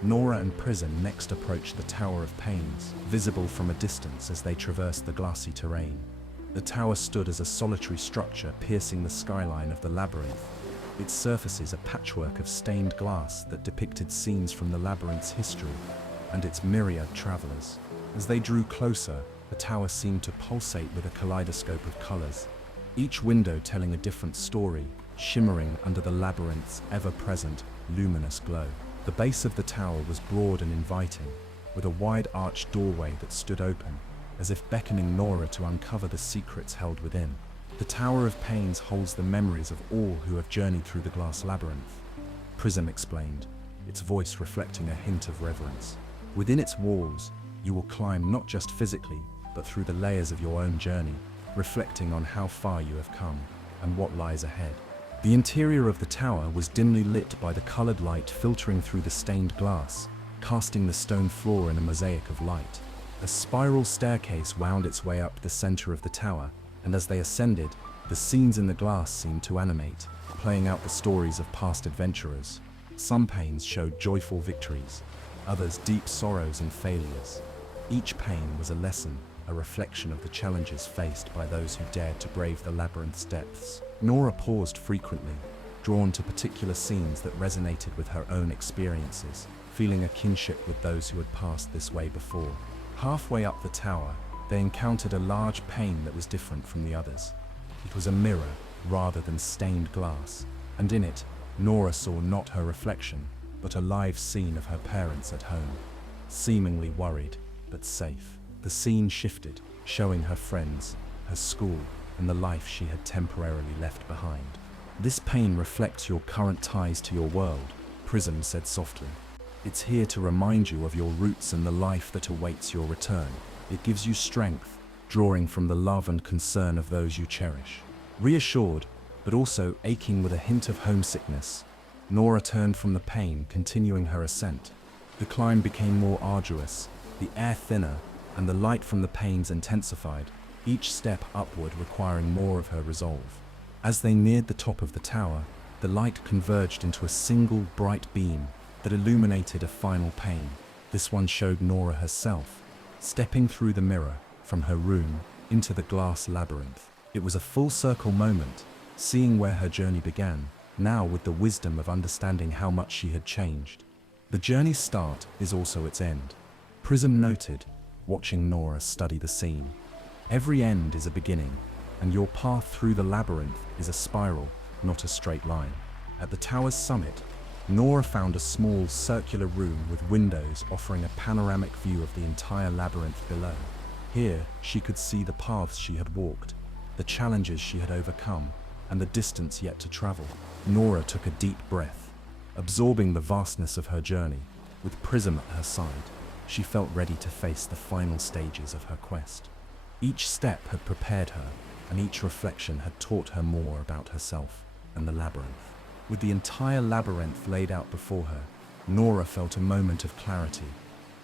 Nora and Prism next approached the Tower of Pains, visible from a distance as they traversed the glassy terrain. The tower stood as a solitary structure piercing the skyline of the labyrinth, its surfaces a patchwork of stained glass that depicted scenes from the labyrinth's history and its myriad travelers. As they drew closer, the tower seemed to pulsate with a kaleidoscope of colors, each window telling a different story, shimmering under the labyrinth's ever-present, luminous glow. The base of the tower was broad and inviting, with a wide arched doorway that stood open, as if beckoning Nora to uncover the secrets held within. The Tower of Pains holds the memories of all who have journeyed through the glass labyrinth, Prism explained, its voice reflecting a hint of reverence. Within its walls, you will climb not just physically, but through the layers of your own journey, reflecting on how far you have come and what lies ahead. The interior of the tower was dimly lit by the colored light filtering through the stained glass, casting the stone floor in a mosaic of light. A spiral staircase wound its way up the center of the tower, and as they ascended, the scenes in the glass seemed to animate, playing out the stories of past adventurers. Some panes showed joyful victories, others deep sorrows and failures. Each pane was a lesson, a reflection of the challenges faced by those who dared to brave the labyrinth's depths. Nora paused frequently, drawn to particular scenes that resonated with her own experiences, feeling a kinship with those who had passed this way before. Halfway up the tower, they encountered a large pane that was different from the others. It was a mirror rather than stained glass, and in it, Nora saw not her reflection, but a live scene of her parents at home. Seemingly worried, but safe. The scene shifted, showing her friends, her school, and the life she had temporarily left behind. "This pane reflects your current ties to your world," Prism said softly. "It's here to remind you of your roots and the life that awaits your return. It gives you strength, drawing from the love and concern of those you cherish." Reassured, but also aching with a hint of homesickness, Nora turned from the pane, continuing her ascent. The climb became more arduous, the air thinner, and the light from the panes intensified, each step upward requiring more of her resolve. As they neared the top of the tower, the light converged into a single bright beam that illuminated a final pane. This one showed Nora herself, stepping through the mirror from her room into the glass labyrinth. It was a full circle moment, seeing where her journey began, now with the wisdom of understanding how much she had changed. "The journey's start is also its end," Prism noted, watching Nora study the scene. "Every end is a beginning, and your path through the labyrinth is a spiral, not a straight line." At the tower's summit, Nora found a small circular room with windows offering a panoramic view of the entire labyrinth below. Here, she could see the paths she had walked, the challenges she had overcome, and the distance yet to travel. Nora took a deep breath, absorbing the vastness of her journey. With Prism at her side, she felt ready to face the final stages of her quest. Each step had prepared her, and each reflection had taught her more about herself and the labyrinth. With the entire labyrinth laid out before her, Nora felt a moment of clarity.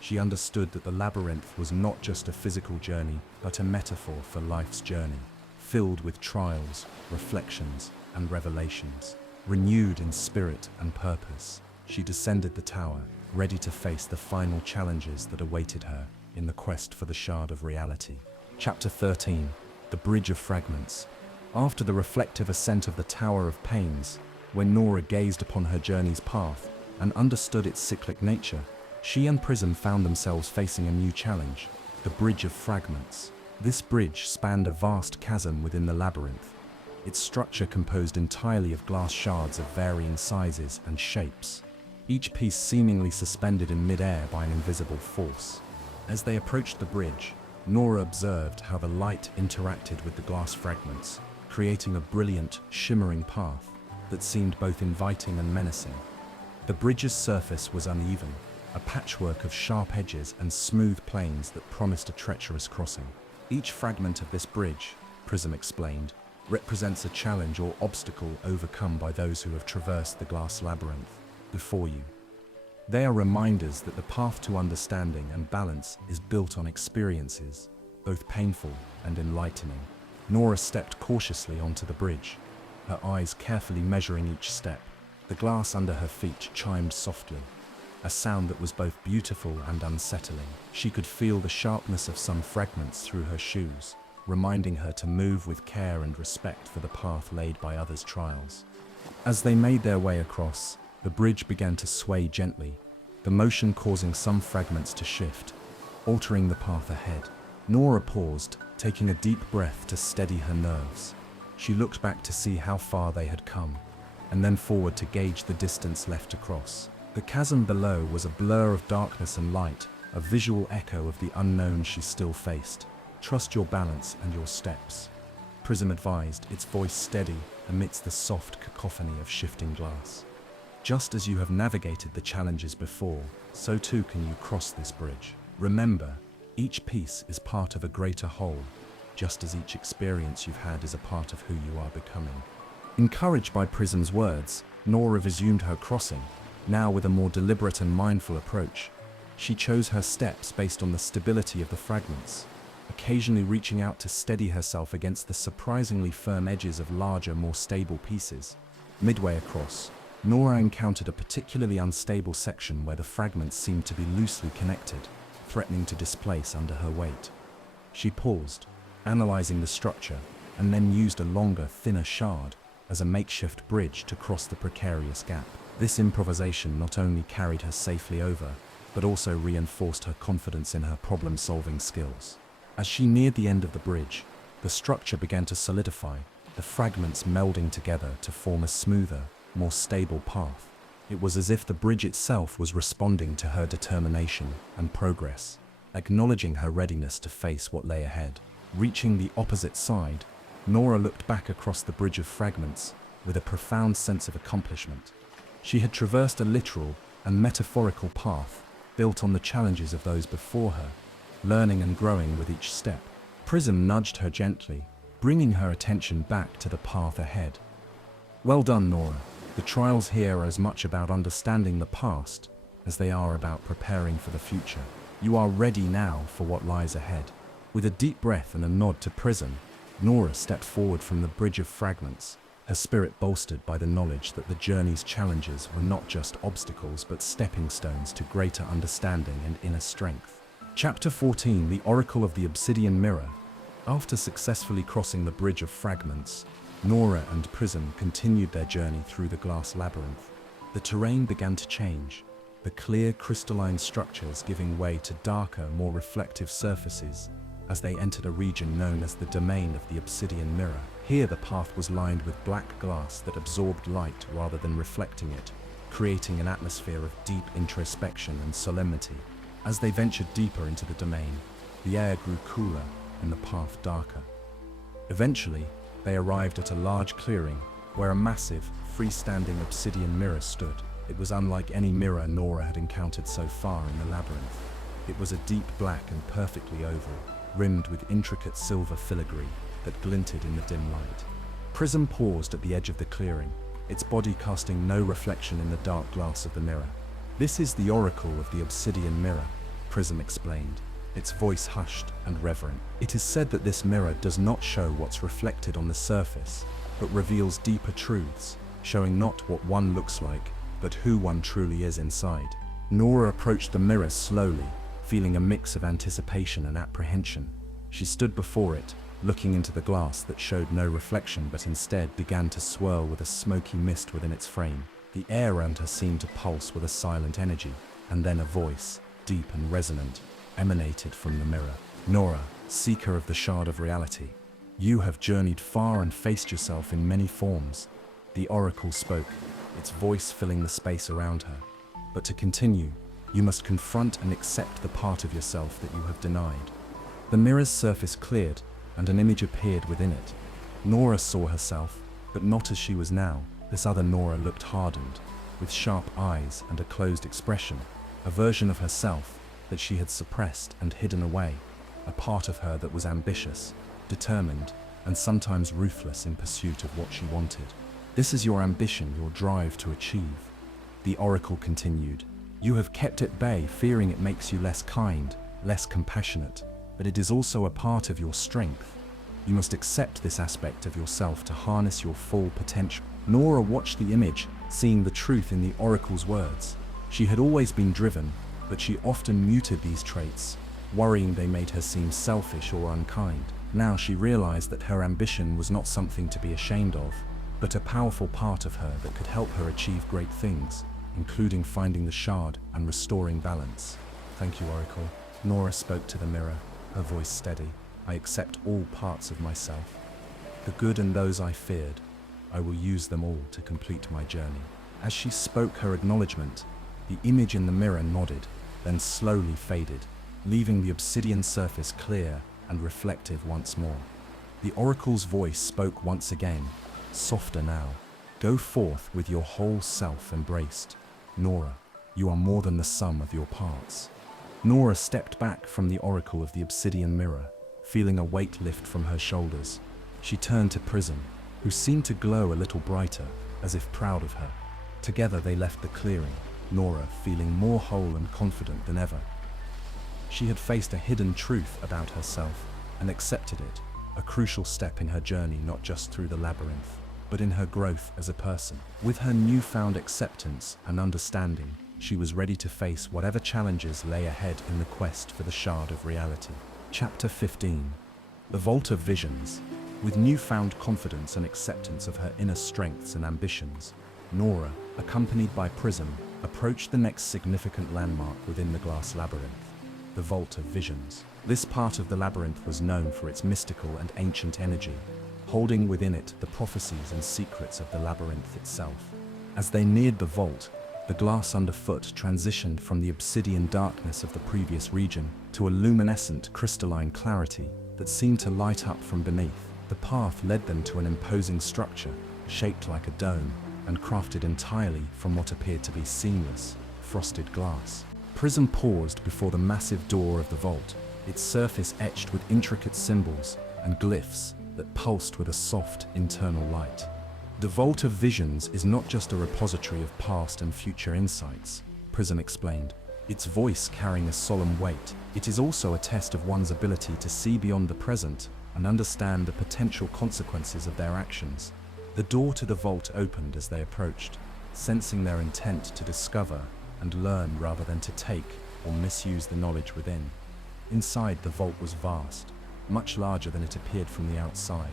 She understood that the labyrinth was not just a physical journey, but a metaphor for life's journey, filled with trials, reflections, and revelations. Renewed in spirit and purpose, she descended the tower, ready to face the final challenges that awaited her in the quest for the shard of reality. Chapter 13. The Bridge of Fragments. After the reflective ascent of the Tower of Pains, when Nora gazed upon her journey's path and understood its cyclic nature, she and Prism found themselves facing a new challenge, the Bridge of Fragments. This bridge spanned a vast chasm within the labyrinth, its structure composed entirely of glass shards of varying sizes and shapes, each piece seemingly suspended in mid-air by an invisible force. As they approached the bridge, Nora observed how the light interacted with the glass fragments, creating a brilliant, shimmering path that seemed both inviting and menacing. The bridge's surface was uneven, a patchwork of sharp edges and smooth planes that promised a treacherous crossing. Each fragment of this bridge, Prism explained, represents a challenge or obstacle overcome by those who have traversed the glass labyrinth before you. They are reminders that the path to understanding and balance is built on experiences, both painful and enlightening. Nora stepped cautiously onto the bridge, her eyes carefully measuring each step. The glass under her feet chimed softly, a sound that was both beautiful and unsettling. She could feel the sharpness of some fragments through her shoes, reminding her to move with care and respect for the path laid by others' trials. As they made their way across, the bridge began to sway gently, the motion causing some fragments to shift, altering the path ahead. Nora paused, taking a deep breath to steady her nerves. She looked back to see how far they had come, and then forward to gauge the distance left to cross. The chasm below was a blur of darkness and light, a visual echo of the unknown she still faced. "Trust your balance and your steps," Prism advised, its voice steady amidst the soft cacophony of shifting glass. "Just as you have navigated the challenges before, so too can you cross this bridge. Remember, Each piece is part of a greater whole, just as each experience you've had is a part of who you are becoming. Encouraged by Prism's words, Nora resumed her crossing, now with a more deliberate and mindful approach. She chose her steps based on the stability of the fragments, occasionally reaching out to steady herself against the surprisingly firm edges of larger, more stable pieces. Midway across, Nora encountered a particularly unstable section where the fragments seemed to be loosely connected, threatening to displace under her weight. She paused, analyzing the structure, and then used a longer, thinner shard as a makeshift bridge to cross the precarious gap. This improvisation not only carried her safely over, but also reinforced her confidence in her problem-solving skills. As she neared the end of the bridge, the structure began to solidify, the fragments melding together to form a smoother, more stable path. It was as if the bridge itself was responding to her determination and progress, acknowledging her readiness to face what lay ahead. Reaching the opposite side, Nora looked back across the bridge of fragments with a profound sense of accomplishment. She had traversed a literal and metaphorical path built on the challenges of those before her, learning and growing with each step. Prism nudged her gently, bringing her attention back to the path ahead. Well done, Nora. The trials here are as much about understanding the past as they are about preparing for the future. You are ready now for what lies ahead. With a deep breath and a nod to Prism, Nora stepped forward from the bridge of fragments, her spirit bolstered by the knowledge that the journey's challenges were not just obstacles but stepping stones to greater understanding and inner strength. Chapter 14: The Oracle of the Obsidian Mirror. After successfully crossing the bridge of fragments, Nora and Prism continued their journey through the glass labyrinth. The terrain began to change, the clear crystalline structures giving way to darker, more reflective surfaces as they entered a region known as the domain of the Obsidian Mirror. Here the path was lined with black glass that absorbed light rather than reflecting it, creating an atmosphere of deep introspection and solemnity. As they ventured deeper into the domain, the air grew cooler and the path darker. Eventually, they arrived at a large clearing where a massive, freestanding obsidian mirror stood. It was unlike any mirror Nora had encountered so far in the labyrinth. It was a deep black and perfectly oval, rimmed with intricate silver filigree that glinted in the dim light. Prism paused at the edge of the clearing, its body casting no reflection in the dark glass of the mirror. "This is the Oracle of the Obsidian Mirror," Prism explained, its voice hushed and reverent. "It is said that this mirror does not show what's reflected on the surface, but reveals deeper truths, showing not what one looks like, but who one truly is inside." Nora approached the mirror slowly, feeling a mix of anticipation and apprehension. She stood before it, looking into the glass that showed no reflection but instead began to swirl with a smoky mist within its frame. The air around her seemed to pulse with a silent energy, and then a voice, deep and resonant, emanated from the mirror. "Nora, seeker of the shard of reality, you have journeyed far and faced yourself in many forms." The oracle spoke, its voice filling the space around her. "But to continue, you must confront and accept the part of yourself that you have denied." The mirror's surface cleared, and an image appeared within it. Nora saw herself, but not as she was now. This other Nora looked hardened, with sharp eyes and a closed expression, a version of herself that she had suppressed and hidden away, a part of her that was ambitious, determined, and sometimes ruthless in pursuit of what she wanted. "This is your ambition, your drive to achieve," the oracle continued. "You have kept at bay, fearing it makes you less kind, less compassionate, but it is also a part of your strength. You must accept this aspect of yourself to harness your full potential." Nora watched the image, seeing the truth in the oracle's words. She had always been driven, but she often muted these traits, worrying they made her seem selfish or unkind. Now she realized that her ambition was not something to be ashamed of, but a powerful part of her that could help her achieve great things, including finding the shard and restoring balance. "Thank you, Oracle." Nora spoke to the mirror, her voice steady. "I accept all parts of myself. The good and those I feared. I will use them all to complete my journey." As she spoke her acknowledgement, the image in the mirror nodded, then slowly faded, leaving the obsidian surface clear and reflective once more. The oracle's voice spoke once again, softer now. "Go forth with your whole self embraced. Nora, you are more than the sum of your parts." Nora stepped back from the oracle of the obsidian mirror, feeling a weight lift from her shoulders. She turned to Prism, who seemed to glow a little brighter, as if proud of her. Together they left the clearing, Nora feeling more whole and confident than ever. She had faced a hidden truth about herself and accepted it, a crucial step in her journey not just through the labyrinth, but in her growth as a person. With her newfound acceptance and understanding, she was ready to face whatever challenges lay ahead in the quest for the shard of reality. Chapter 15. The Vault of Visions. With newfound confidence and acceptance of her inner strengths and ambitions, Nora, accompanied by Prism, approached the next significant landmark within the glass labyrinth, the Vault of Visions. This part of the labyrinth was known for its mystical and ancient energy, holding within it the prophecies and secrets of the labyrinth itself. As they neared the vault, the glass underfoot transitioned from the obsidian darkness of the previous region to a luminescent crystalline clarity that seemed to light up from beneath. The path led them to an imposing structure, shaped like a dome, and crafted entirely from what appeared to be seamless, frosted glass. Prism paused before the massive door of the vault, its surface etched with intricate symbols and glyphs that pulsed with a soft, internal light. The Vault of Visions is not just a repository of past and future insights, Prism explained, its voice carrying a solemn weight. It is also a test of one's ability to see beyond the present and understand the potential consequences of their actions. The door to the vault opened as they approached, sensing their intent to discover and learn rather than to take or misuse the knowledge within. Inside, the vault was vast, much larger than it appeared from the outside,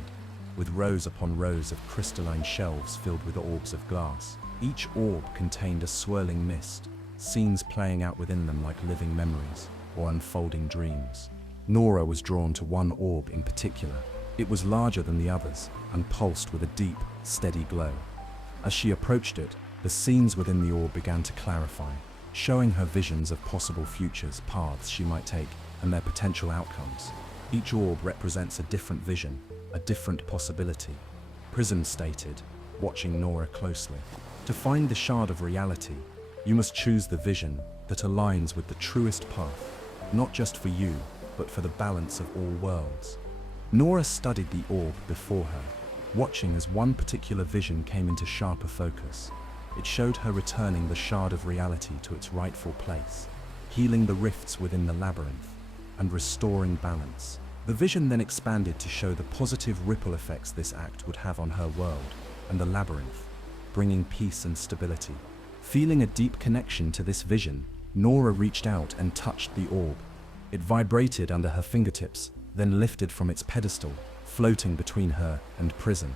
with rows upon rows of crystalline shelves filled with orbs of glass. Each orb contained a swirling mist, scenes playing out within them like living memories or unfolding dreams. Nora was drawn to one orb in particular. It was larger than the others and pulsed with a deep, steady glow. As she approached it, the scenes within the orb began to clarify, showing her visions of possible futures, paths she might take, and their potential outcomes. Each orb represents a different vision, a different possibility, Prism stated, watching Nora closely. To find the shard of reality, you must choose the vision that aligns with the truest path, not just for you, but for the balance of all worlds. Nora studied the orb before her, watching as one particular vision came into sharper focus. It showed her returning the shard of reality to its rightful place, healing the rifts within the labyrinth, and restoring balance. The vision then expanded to show the positive ripple effects this act would have on her world and the labyrinth, bringing peace and stability. Feeling a deep connection to this vision, Nora reached out and touched the orb. It vibrated under her fingertips, then lifted from its pedestal, floating between her and Prism.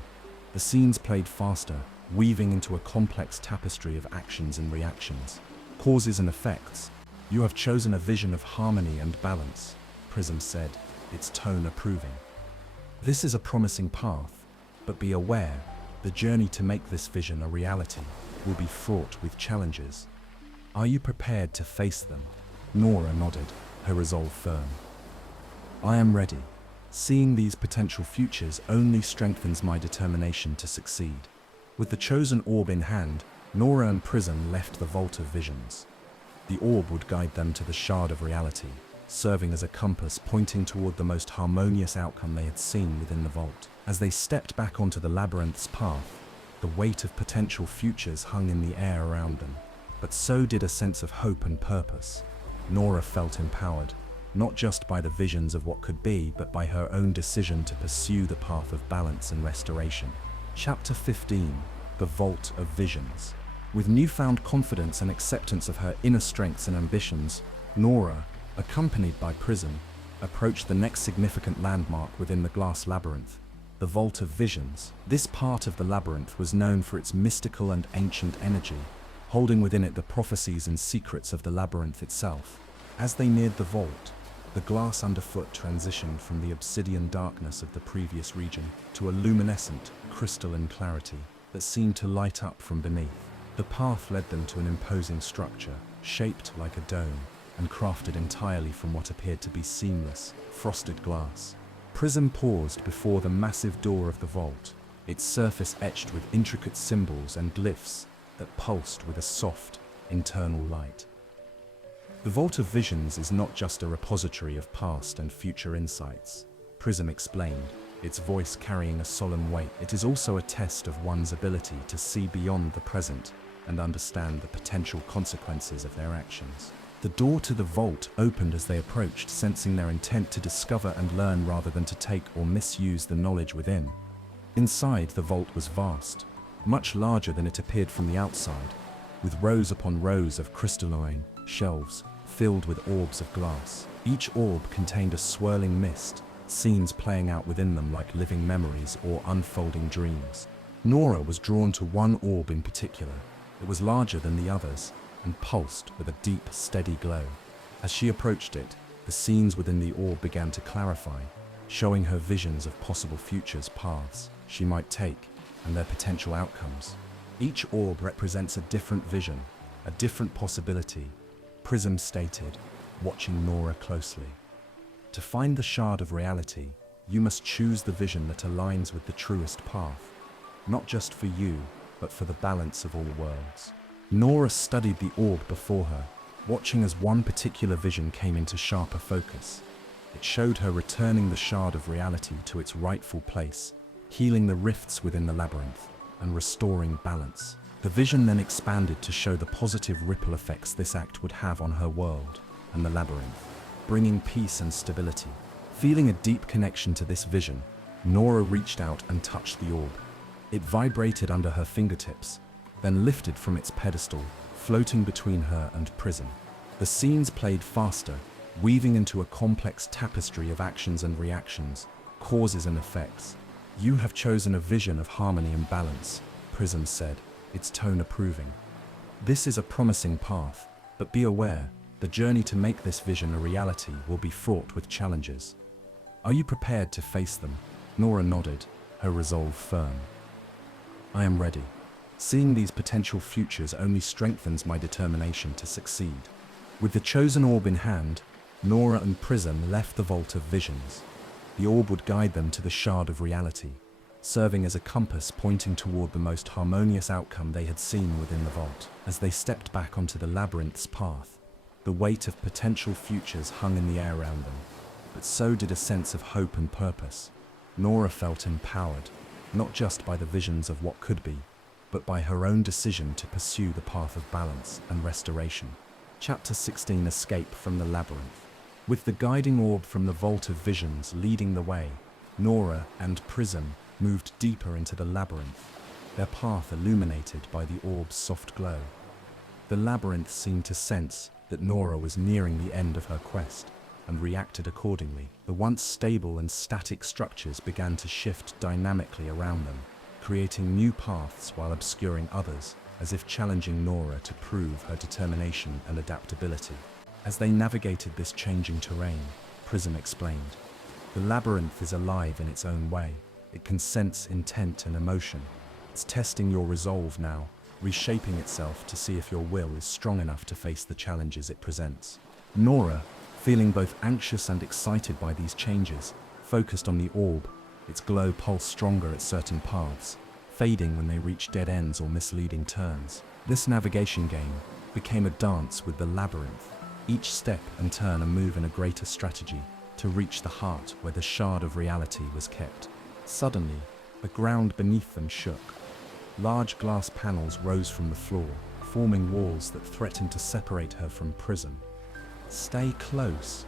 The scenes played faster, weaving into a complex tapestry of actions and reactions, causes and effects. You have chosen a vision of harmony and balance, Prism said, its tone approving. This is a promising path, but be aware, the journey to make this vision a reality will be fraught with challenges. Are you prepared to face them? Nora nodded, her resolve firm. I am ready. Seeing these potential futures only strengthens my determination to succeed. With the chosen orb in hand, Nora and Prism left the Vault of Visions. The orb would guide them to the shard of reality, serving as a compass pointing toward the most harmonious outcome they had seen within the vault. As they stepped back onto the labyrinth's path, the weight of potential futures hung in the air around them, but so did a sense of hope and purpose. Nora felt empowered, not just by the visions of what could be, but by her own decision to pursue the path of balance and restoration. Chapter 15. The Vault of Visions. With newfound confidence and acceptance of her inner strengths and ambitions, Nora, accompanied by Prism, approached the next significant landmark within the glass labyrinth, the Vault of Visions. This part of the labyrinth was known for its mystical and ancient energy, holding within it the prophecies and secrets of the labyrinth itself. As they neared the vault, the glass underfoot transitioned from the obsidian darkness of the previous region to a luminescent, crystalline clarity that seemed to light up from beneath. The path led them to an imposing structure, shaped like a dome, and crafted entirely from what appeared to be seamless, frosted glass. Prism paused before the massive door of the vault, its surface etched with intricate symbols and glyphs that pulsed with a soft, internal light. The Vault of Visions is not just a repository of past and future insights, Prism explained, its voice carrying a solemn weight. It is also a test of one's ability to see beyond the present and understand the potential consequences of their actions. The door to the vault opened as they approached, sensing their intent to discover and learn rather than to take or misuse the knowledge within. Inside, the vault was vast, much larger than it appeared from the outside, with rows upon rows of crystalline shelves filled with orbs of glass. Each orb contained a swirling mist, scenes playing out within them like living memories or unfolding dreams. Nora was drawn to one orb in particular. It was larger than the others and pulsed with a deep, steady glow. As she approached it, the scenes within the orb began to clarify, showing her visions of possible futures, paths she might take, and their potential outcomes. Each orb represents a different vision, a different possibility, Prism stated, watching Nora closely. To find the shard of reality, you must choose the vision that aligns with the truest path, not just for you, but for the balance of all worlds. Nora studied the orb before her, watching as one particular vision came into sharper focus. It showed her returning the shard of reality to its rightful place, healing the rifts within the labyrinth, and restoring balance. The vision then expanded to show the positive ripple effects this act would have on her world and the labyrinth, bringing peace and stability. Feeling a deep connection to this vision, Nora reached out and touched the orb. It vibrated under her fingertips, then lifted from its pedestal, floating between her and Prism. The scenes played faster, weaving into a complex tapestry of actions and reactions, causes and effects. "You have chosen a vision of harmony and balance," Prism said, its tone approving. "This is a promising path, but be aware, the journey to make this vision a reality will be fraught with challenges. Are you prepared to face them?" Nora nodded, her resolve firm. "I am ready. Seeing these potential futures only strengthens my determination to succeed." With the chosen orb in hand, Nora and Prism left the Vault of Visions. The orb would guide them to the shard of reality, serving as a compass pointing toward the most harmonious outcome they had seen within the vault. As they stepped back onto the labyrinth's path, the weight of potential futures hung in the air around them, but so did a sense of hope and purpose. Nora felt empowered, not just by the visions of what could be, but by her own decision to pursue the path of balance and restoration. Chapter 16: Escape from the Labyrinth. With the guiding orb from the Vault of Visions leading the way, Nora and Prism moved deeper into the labyrinth, their path illuminated by the orb's soft glow. The labyrinth seemed to sense that Nora was nearing the end of her quest, and reacted accordingly. The once stable and static structures began to shift dynamically around them, creating new paths while obscuring others, as if challenging Nora to prove her determination and adaptability. As they navigated this changing terrain, Prism explained, "The labyrinth is alive in its own way. It can sense intent and emotion. It's testing your resolve now, reshaping itself to see if your will is strong enough to face the challenges it presents." Nora, feeling both anxious and excited by these changes, focused on the orb, its glow pulsed stronger at certain paths, fading when they reached dead ends or misleading turns. This navigation game became a dance with the labyrinth, each step and turn a move in a greater strategy to reach the heart where the shard of reality was kept. Suddenly, the ground beneath them shook. Large glass panels rose from the floor, forming walls that threatened to separate her from Prism. "Stay close,"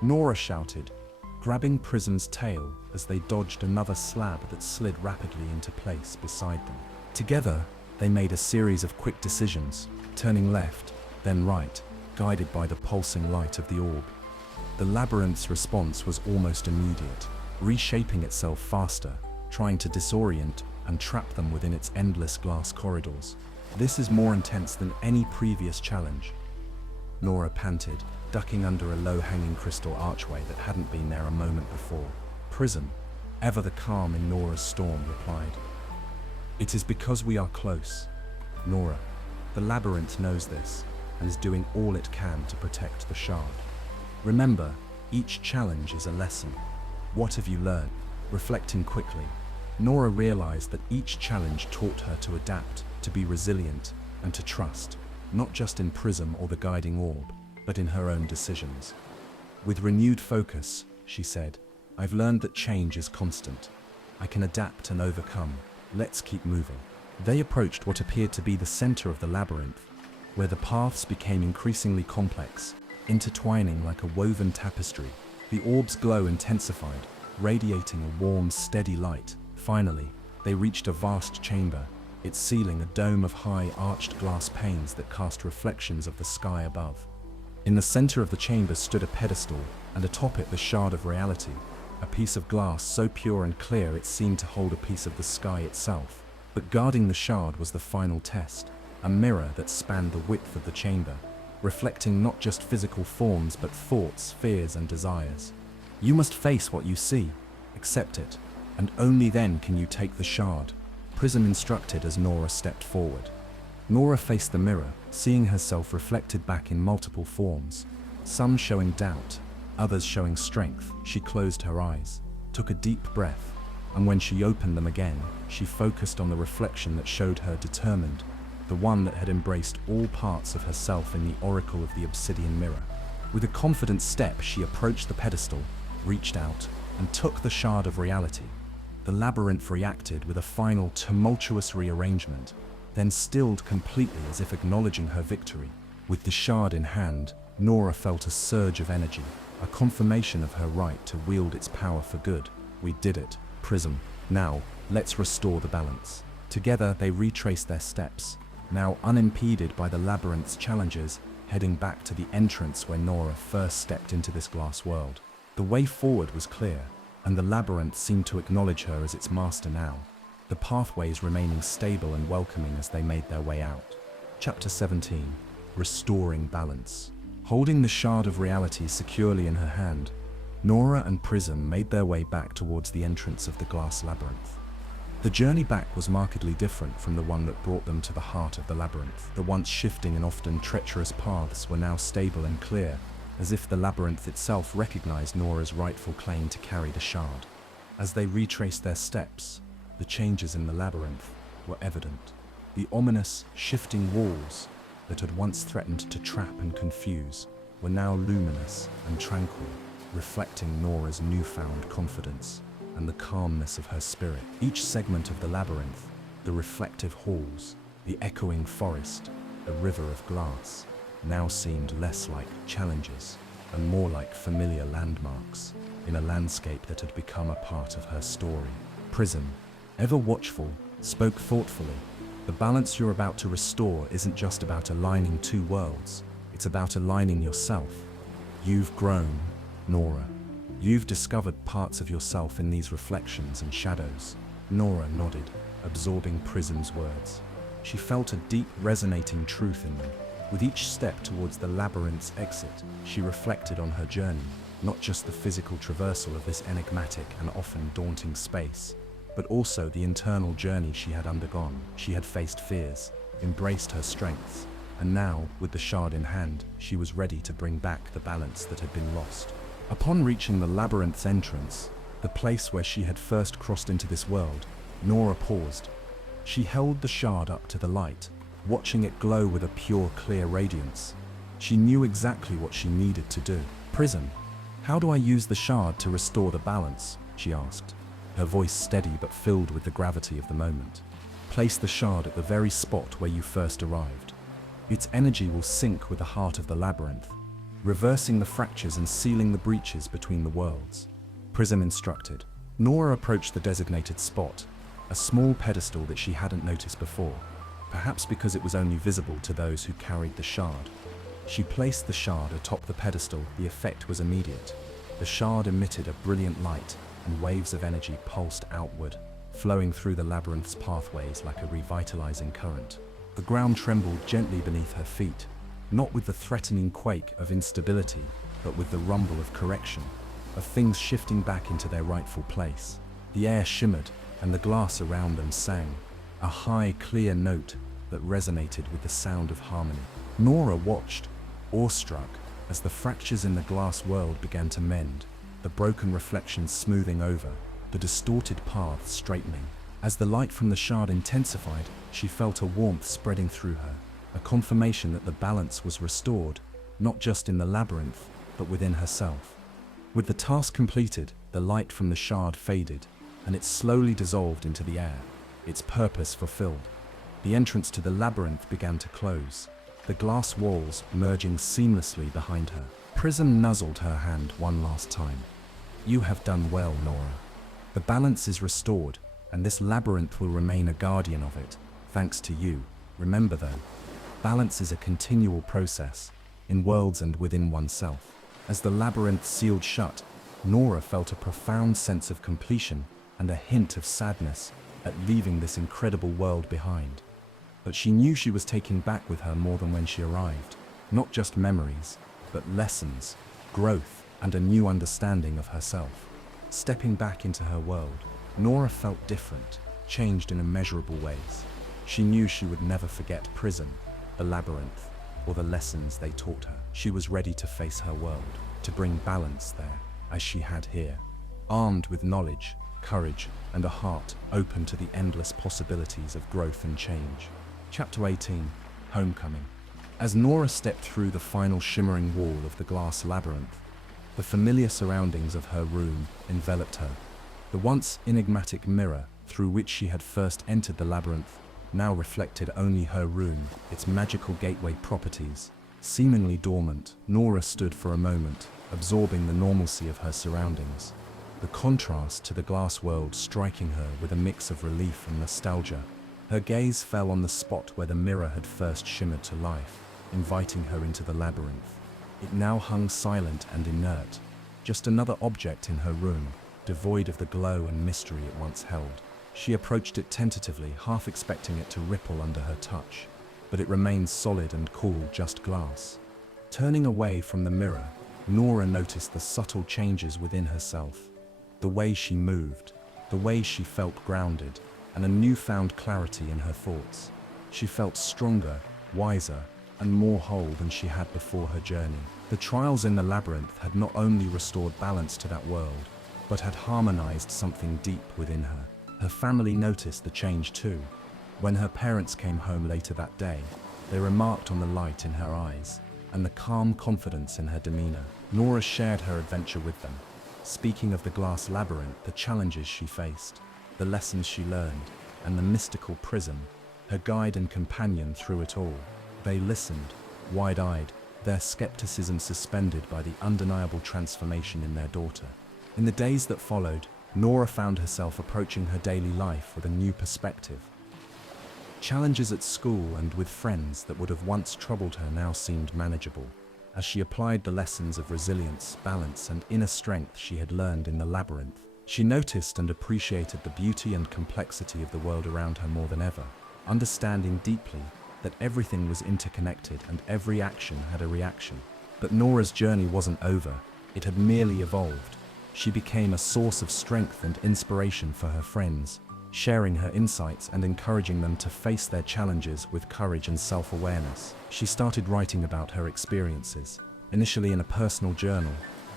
Nora shouted, grabbing Prism's tail as they dodged another slab that slid rapidly into place beside them. Together, they made a series of quick decisions, turning left, then right, guided by the pulsing light of the orb. The labyrinth's response was almost immediate, reshaping itself faster, trying to disorient and trap them within its endless glass corridors. "This is more intense than any previous challenge," Nora panted, ducking under a low-hanging crystal archway that hadn't been there a moment before. Prism, ever the calm in Nora's storm, replied, "It is because we are close, Nora. The labyrinth knows this and is doing all it can to protect the shard. Remember, each challenge is a lesson. What have you learned?" Reflecting quickly, Nora realized that each challenge taught her to adapt, to be resilient, and to trust, not just in Prism or the guiding orb, but in her own decisions. With renewed focus, she said, "I've learned that change is constant. I can adapt and overcome. Let's keep moving." They approached what appeared to be the center of the labyrinth, where the paths became increasingly complex, intertwining like a woven tapestry. The orb's glow intensified, radiating a warm, steady light. Finally, they reached a vast chamber, its ceiling a dome of high, arched glass panes that cast reflections of the sky above. In the center of the chamber stood a pedestal, and atop it the shard of reality, a piece of glass so pure and clear it seemed to hold a piece of the sky itself. But guarding the shard was the final test, a mirror that spanned the width of the chamber, reflecting not just physical forms but thoughts, fears, and desires. "You must face what you see, accept it, and only then can you take the shard," Prism instructed as Nora stepped forward. Nora faced the mirror, seeing herself reflected back in multiple forms, some showing doubt, others showing strength. She closed her eyes, took a deep breath, and when she opened them again, she focused on the reflection that showed her determined, the one that had embraced all parts of herself in the oracle of the obsidian mirror. With a confident step, she approached the pedestal, reached out, and took the shard of reality. The labyrinth reacted with a final tumultuous rearrangement, then stilled completely as if acknowledging her victory. With the shard in hand, Nora felt a surge of energy, a confirmation of her right to wield its power for good. "We did it, Prism. Now, let's restore the balance." Together, they retraced their steps, now unimpeded by the labyrinth's challenges, heading back to the entrance where Nora first stepped into this glass world. The way forward was clear, and the labyrinth seemed to acknowledge her as its master now, the pathways remaining stable and welcoming as they made their way out. Chapter 17. Restoring Balance. Holding the shard of reality securely in her hand, Nora and Prism made their way back towards the entrance of the glass labyrinth. The journey back was markedly different from the one that brought them to the heart of the labyrinth. The once shifting and often treacherous paths were now stable and clear, as if the labyrinth itself recognized Nora's rightful claim to carry the shard. As they retraced their steps, the changes in the labyrinth were evident. The ominous, shifting walls that had once threatened to trap and confuse were now luminous and tranquil, reflecting Nora's newfound confidence and the calmness of her spirit. Each segment of the labyrinth, the reflective halls, the echoing forest, the river of glass, now seemed less like challenges and more like familiar landmarks in a landscape that had become a part of her story. Prism, ever watchful, spoke thoughtfully. "The balance you're about to restore isn't just about aligning two worlds, it's about aligning yourself. You've grown, Nora. You've discovered parts of yourself in these reflections and shadows." Nora nodded, absorbing Prism's words. She felt a deep, resonating truth in them. With each step towards the labyrinth's exit, she reflected on her journey, not just the physical traversal of this enigmatic and often daunting space, but also the internal journey she had undergone. She had faced fears, embraced her strengths, and now, with the shard in hand, she was ready to bring back the balance that had been lost. Upon reaching the labyrinth's entrance, the place where she had first crossed into this world, Nora paused. She held the shard up to the light, watching it glow with a pure, clear radiance. She knew exactly what she needed to do. "Prism, how do I use the shard to restore the balance?" she asked, her voice steady but filled with the gravity of the moment. "Place the shard at the very spot where you first arrived. Its energy will sync with the heart of the labyrinth, reversing the fractures and sealing the breaches between the worlds," Prism instructed. Nora approached the designated spot, a small pedestal that she hadn't noticed before, perhaps because it was only visible to those who carried the shard. She placed the shard atop the pedestal. The effect was immediate. The shard emitted a brilliant light, and waves of energy pulsed outward, flowing through the labyrinth's pathways like a revitalizing current. The ground trembled gently beneath her feet, not with the threatening quake of instability, but with the rumble of correction, of things shifting back into their rightful place. The air shimmered, and the glass around them sang, a high, clear note that resonated with the sound of harmony. Nora watched, awestruck, as the fractures in the glass world began to mend, the broken reflections smoothing over, the distorted paths straightening. As the light from the shard intensified, she felt a warmth spreading through her, a confirmation that the balance was restored, not just in the labyrinth, but within herself. With the task completed, the light from the shard faded, and it slowly dissolved into the air, its purpose fulfilled. The entrance to the labyrinth began to close, the glass walls merging seamlessly behind her. Prism nuzzled her hand one last time. "You have done well, Nora. The balance is restored, and this labyrinth will remain a guardian of it, thanks to you. Remember though, balance is a continual process, in worlds and within oneself." As the labyrinth sealed shut, Nora felt a profound sense of completion and a hint of sadness at leaving this incredible world behind. But she knew she was taking back with her more than when she arrived, not just memories, but lessons, growth, and a new understanding of herself. Stepping back into her world, Nora felt different, changed in immeasurable ways. She knew she would never forget prison, the labyrinth, or the lessons they taught her. She was ready to face her world, to bring balance there, as she had here, armed with knowledge, courage, and a heart open to the endless possibilities of growth and change. Chapter 18, Homecoming. As Nora stepped through the final shimmering wall of the glass labyrinth, the familiar surroundings of her room enveloped her. The once enigmatic mirror through which she had first entered the labyrinth now reflected only her room, its magical gateway properties. Seemingly dormant, Nora stood for a moment, absorbing the normalcy of her surroundings, the contrast to the glass world striking her with a mix of relief and nostalgia. Her gaze fell on the spot where the mirror had first shimmered to life, inviting her into the labyrinth. It now hung silent and inert, just another object in her room, devoid of the glow and mystery it once held. She approached it tentatively, half expecting it to ripple under her touch, but it remained solid and cool, just glass. Turning away from the mirror, Nora noticed the subtle changes within herself. The way she moved, the way she felt grounded, and a newfound clarity in her thoughts. She felt stronger, wiser, and more whole than she had before her journey. The trials in the labyrinth had not only restored balance to that world, but had harmonized something deep within her. Her family noticed the change too. When her parents came home later that day, they remarked on the light in her eyes and the calm confidence in her demeanor. Nora shared her adventure with them, speaking of the glass labyrinth, the challenges she faced, the lessons she learned, and the mystical prism, her guide and companion through it all. They listened, wide-eyed, their skepticism suspended by the undeniable transformation in their daughter. In the days that followed, Nora found herself approaching her daily life with a new perspective. Challenges at school and with friends that would have once troubled her now seemed manageable, as she applied the lessons of resilience, balance, and inner strength she had learned in the labyrinth. She noticed and appreciated the beauty and complexity of the world around her more than ever, understanding deeply that everything was interconnected and every action had a reaction. But Nora's journey wasn't over, it had merely evolved. She became a source of strength and inspiration for her friends, sharing her insights and encouraging them to face their challenges with courage and self-awareness. She started writing about her experiences, initially in a personal journal,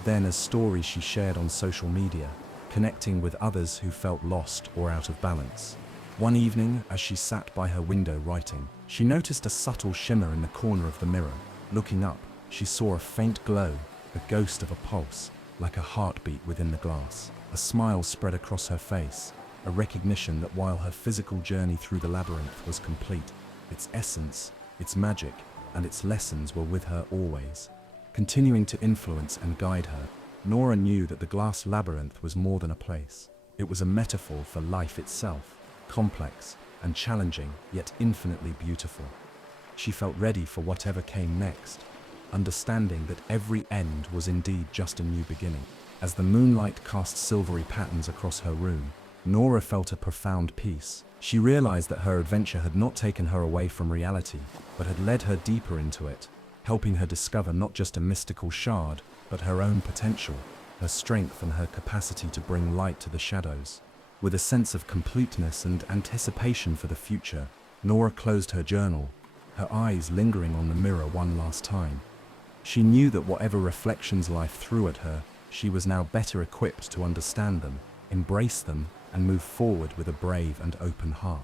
then as stories she shared on social media, connecting with others who felt lost or out of balance. One evening, as she sat by her window writing, she noticed a subtle shimmer in the corner of the mirror. Looking up, she saw a faint glow, the ghost of a pulse, like a heartbeat within the glass. A smile spread across her face, a recognition that while her physical journey through the labyrinth was complete, its essence, its magic, and its lessons were with her always, continuing to influence and guide her. Nora knew that the glass labyrinth was more than a place. It was a metaphor for life itself, complex and challenging, yet infinitely beautiful. She felt ready for whatever came next, understanding that every end was indeed just a new beginning. As the moonlight cast silvery patterns across her room, Nora felt a profound peace. She realized that her adventure had not taken her away from reality, but had led her deeper into it, helping her discover not just a mystical shard, but her own potential, her strength and her capacity to bring light to the shadows. With a sense of completeness and anticipation for the future, Nora closed her journal, her eyes lingering on the mirror one last time. She knew that whatever reflections life threw at her, she was now better equipped to understand them, embrace them, and move forward with a brave and open heart.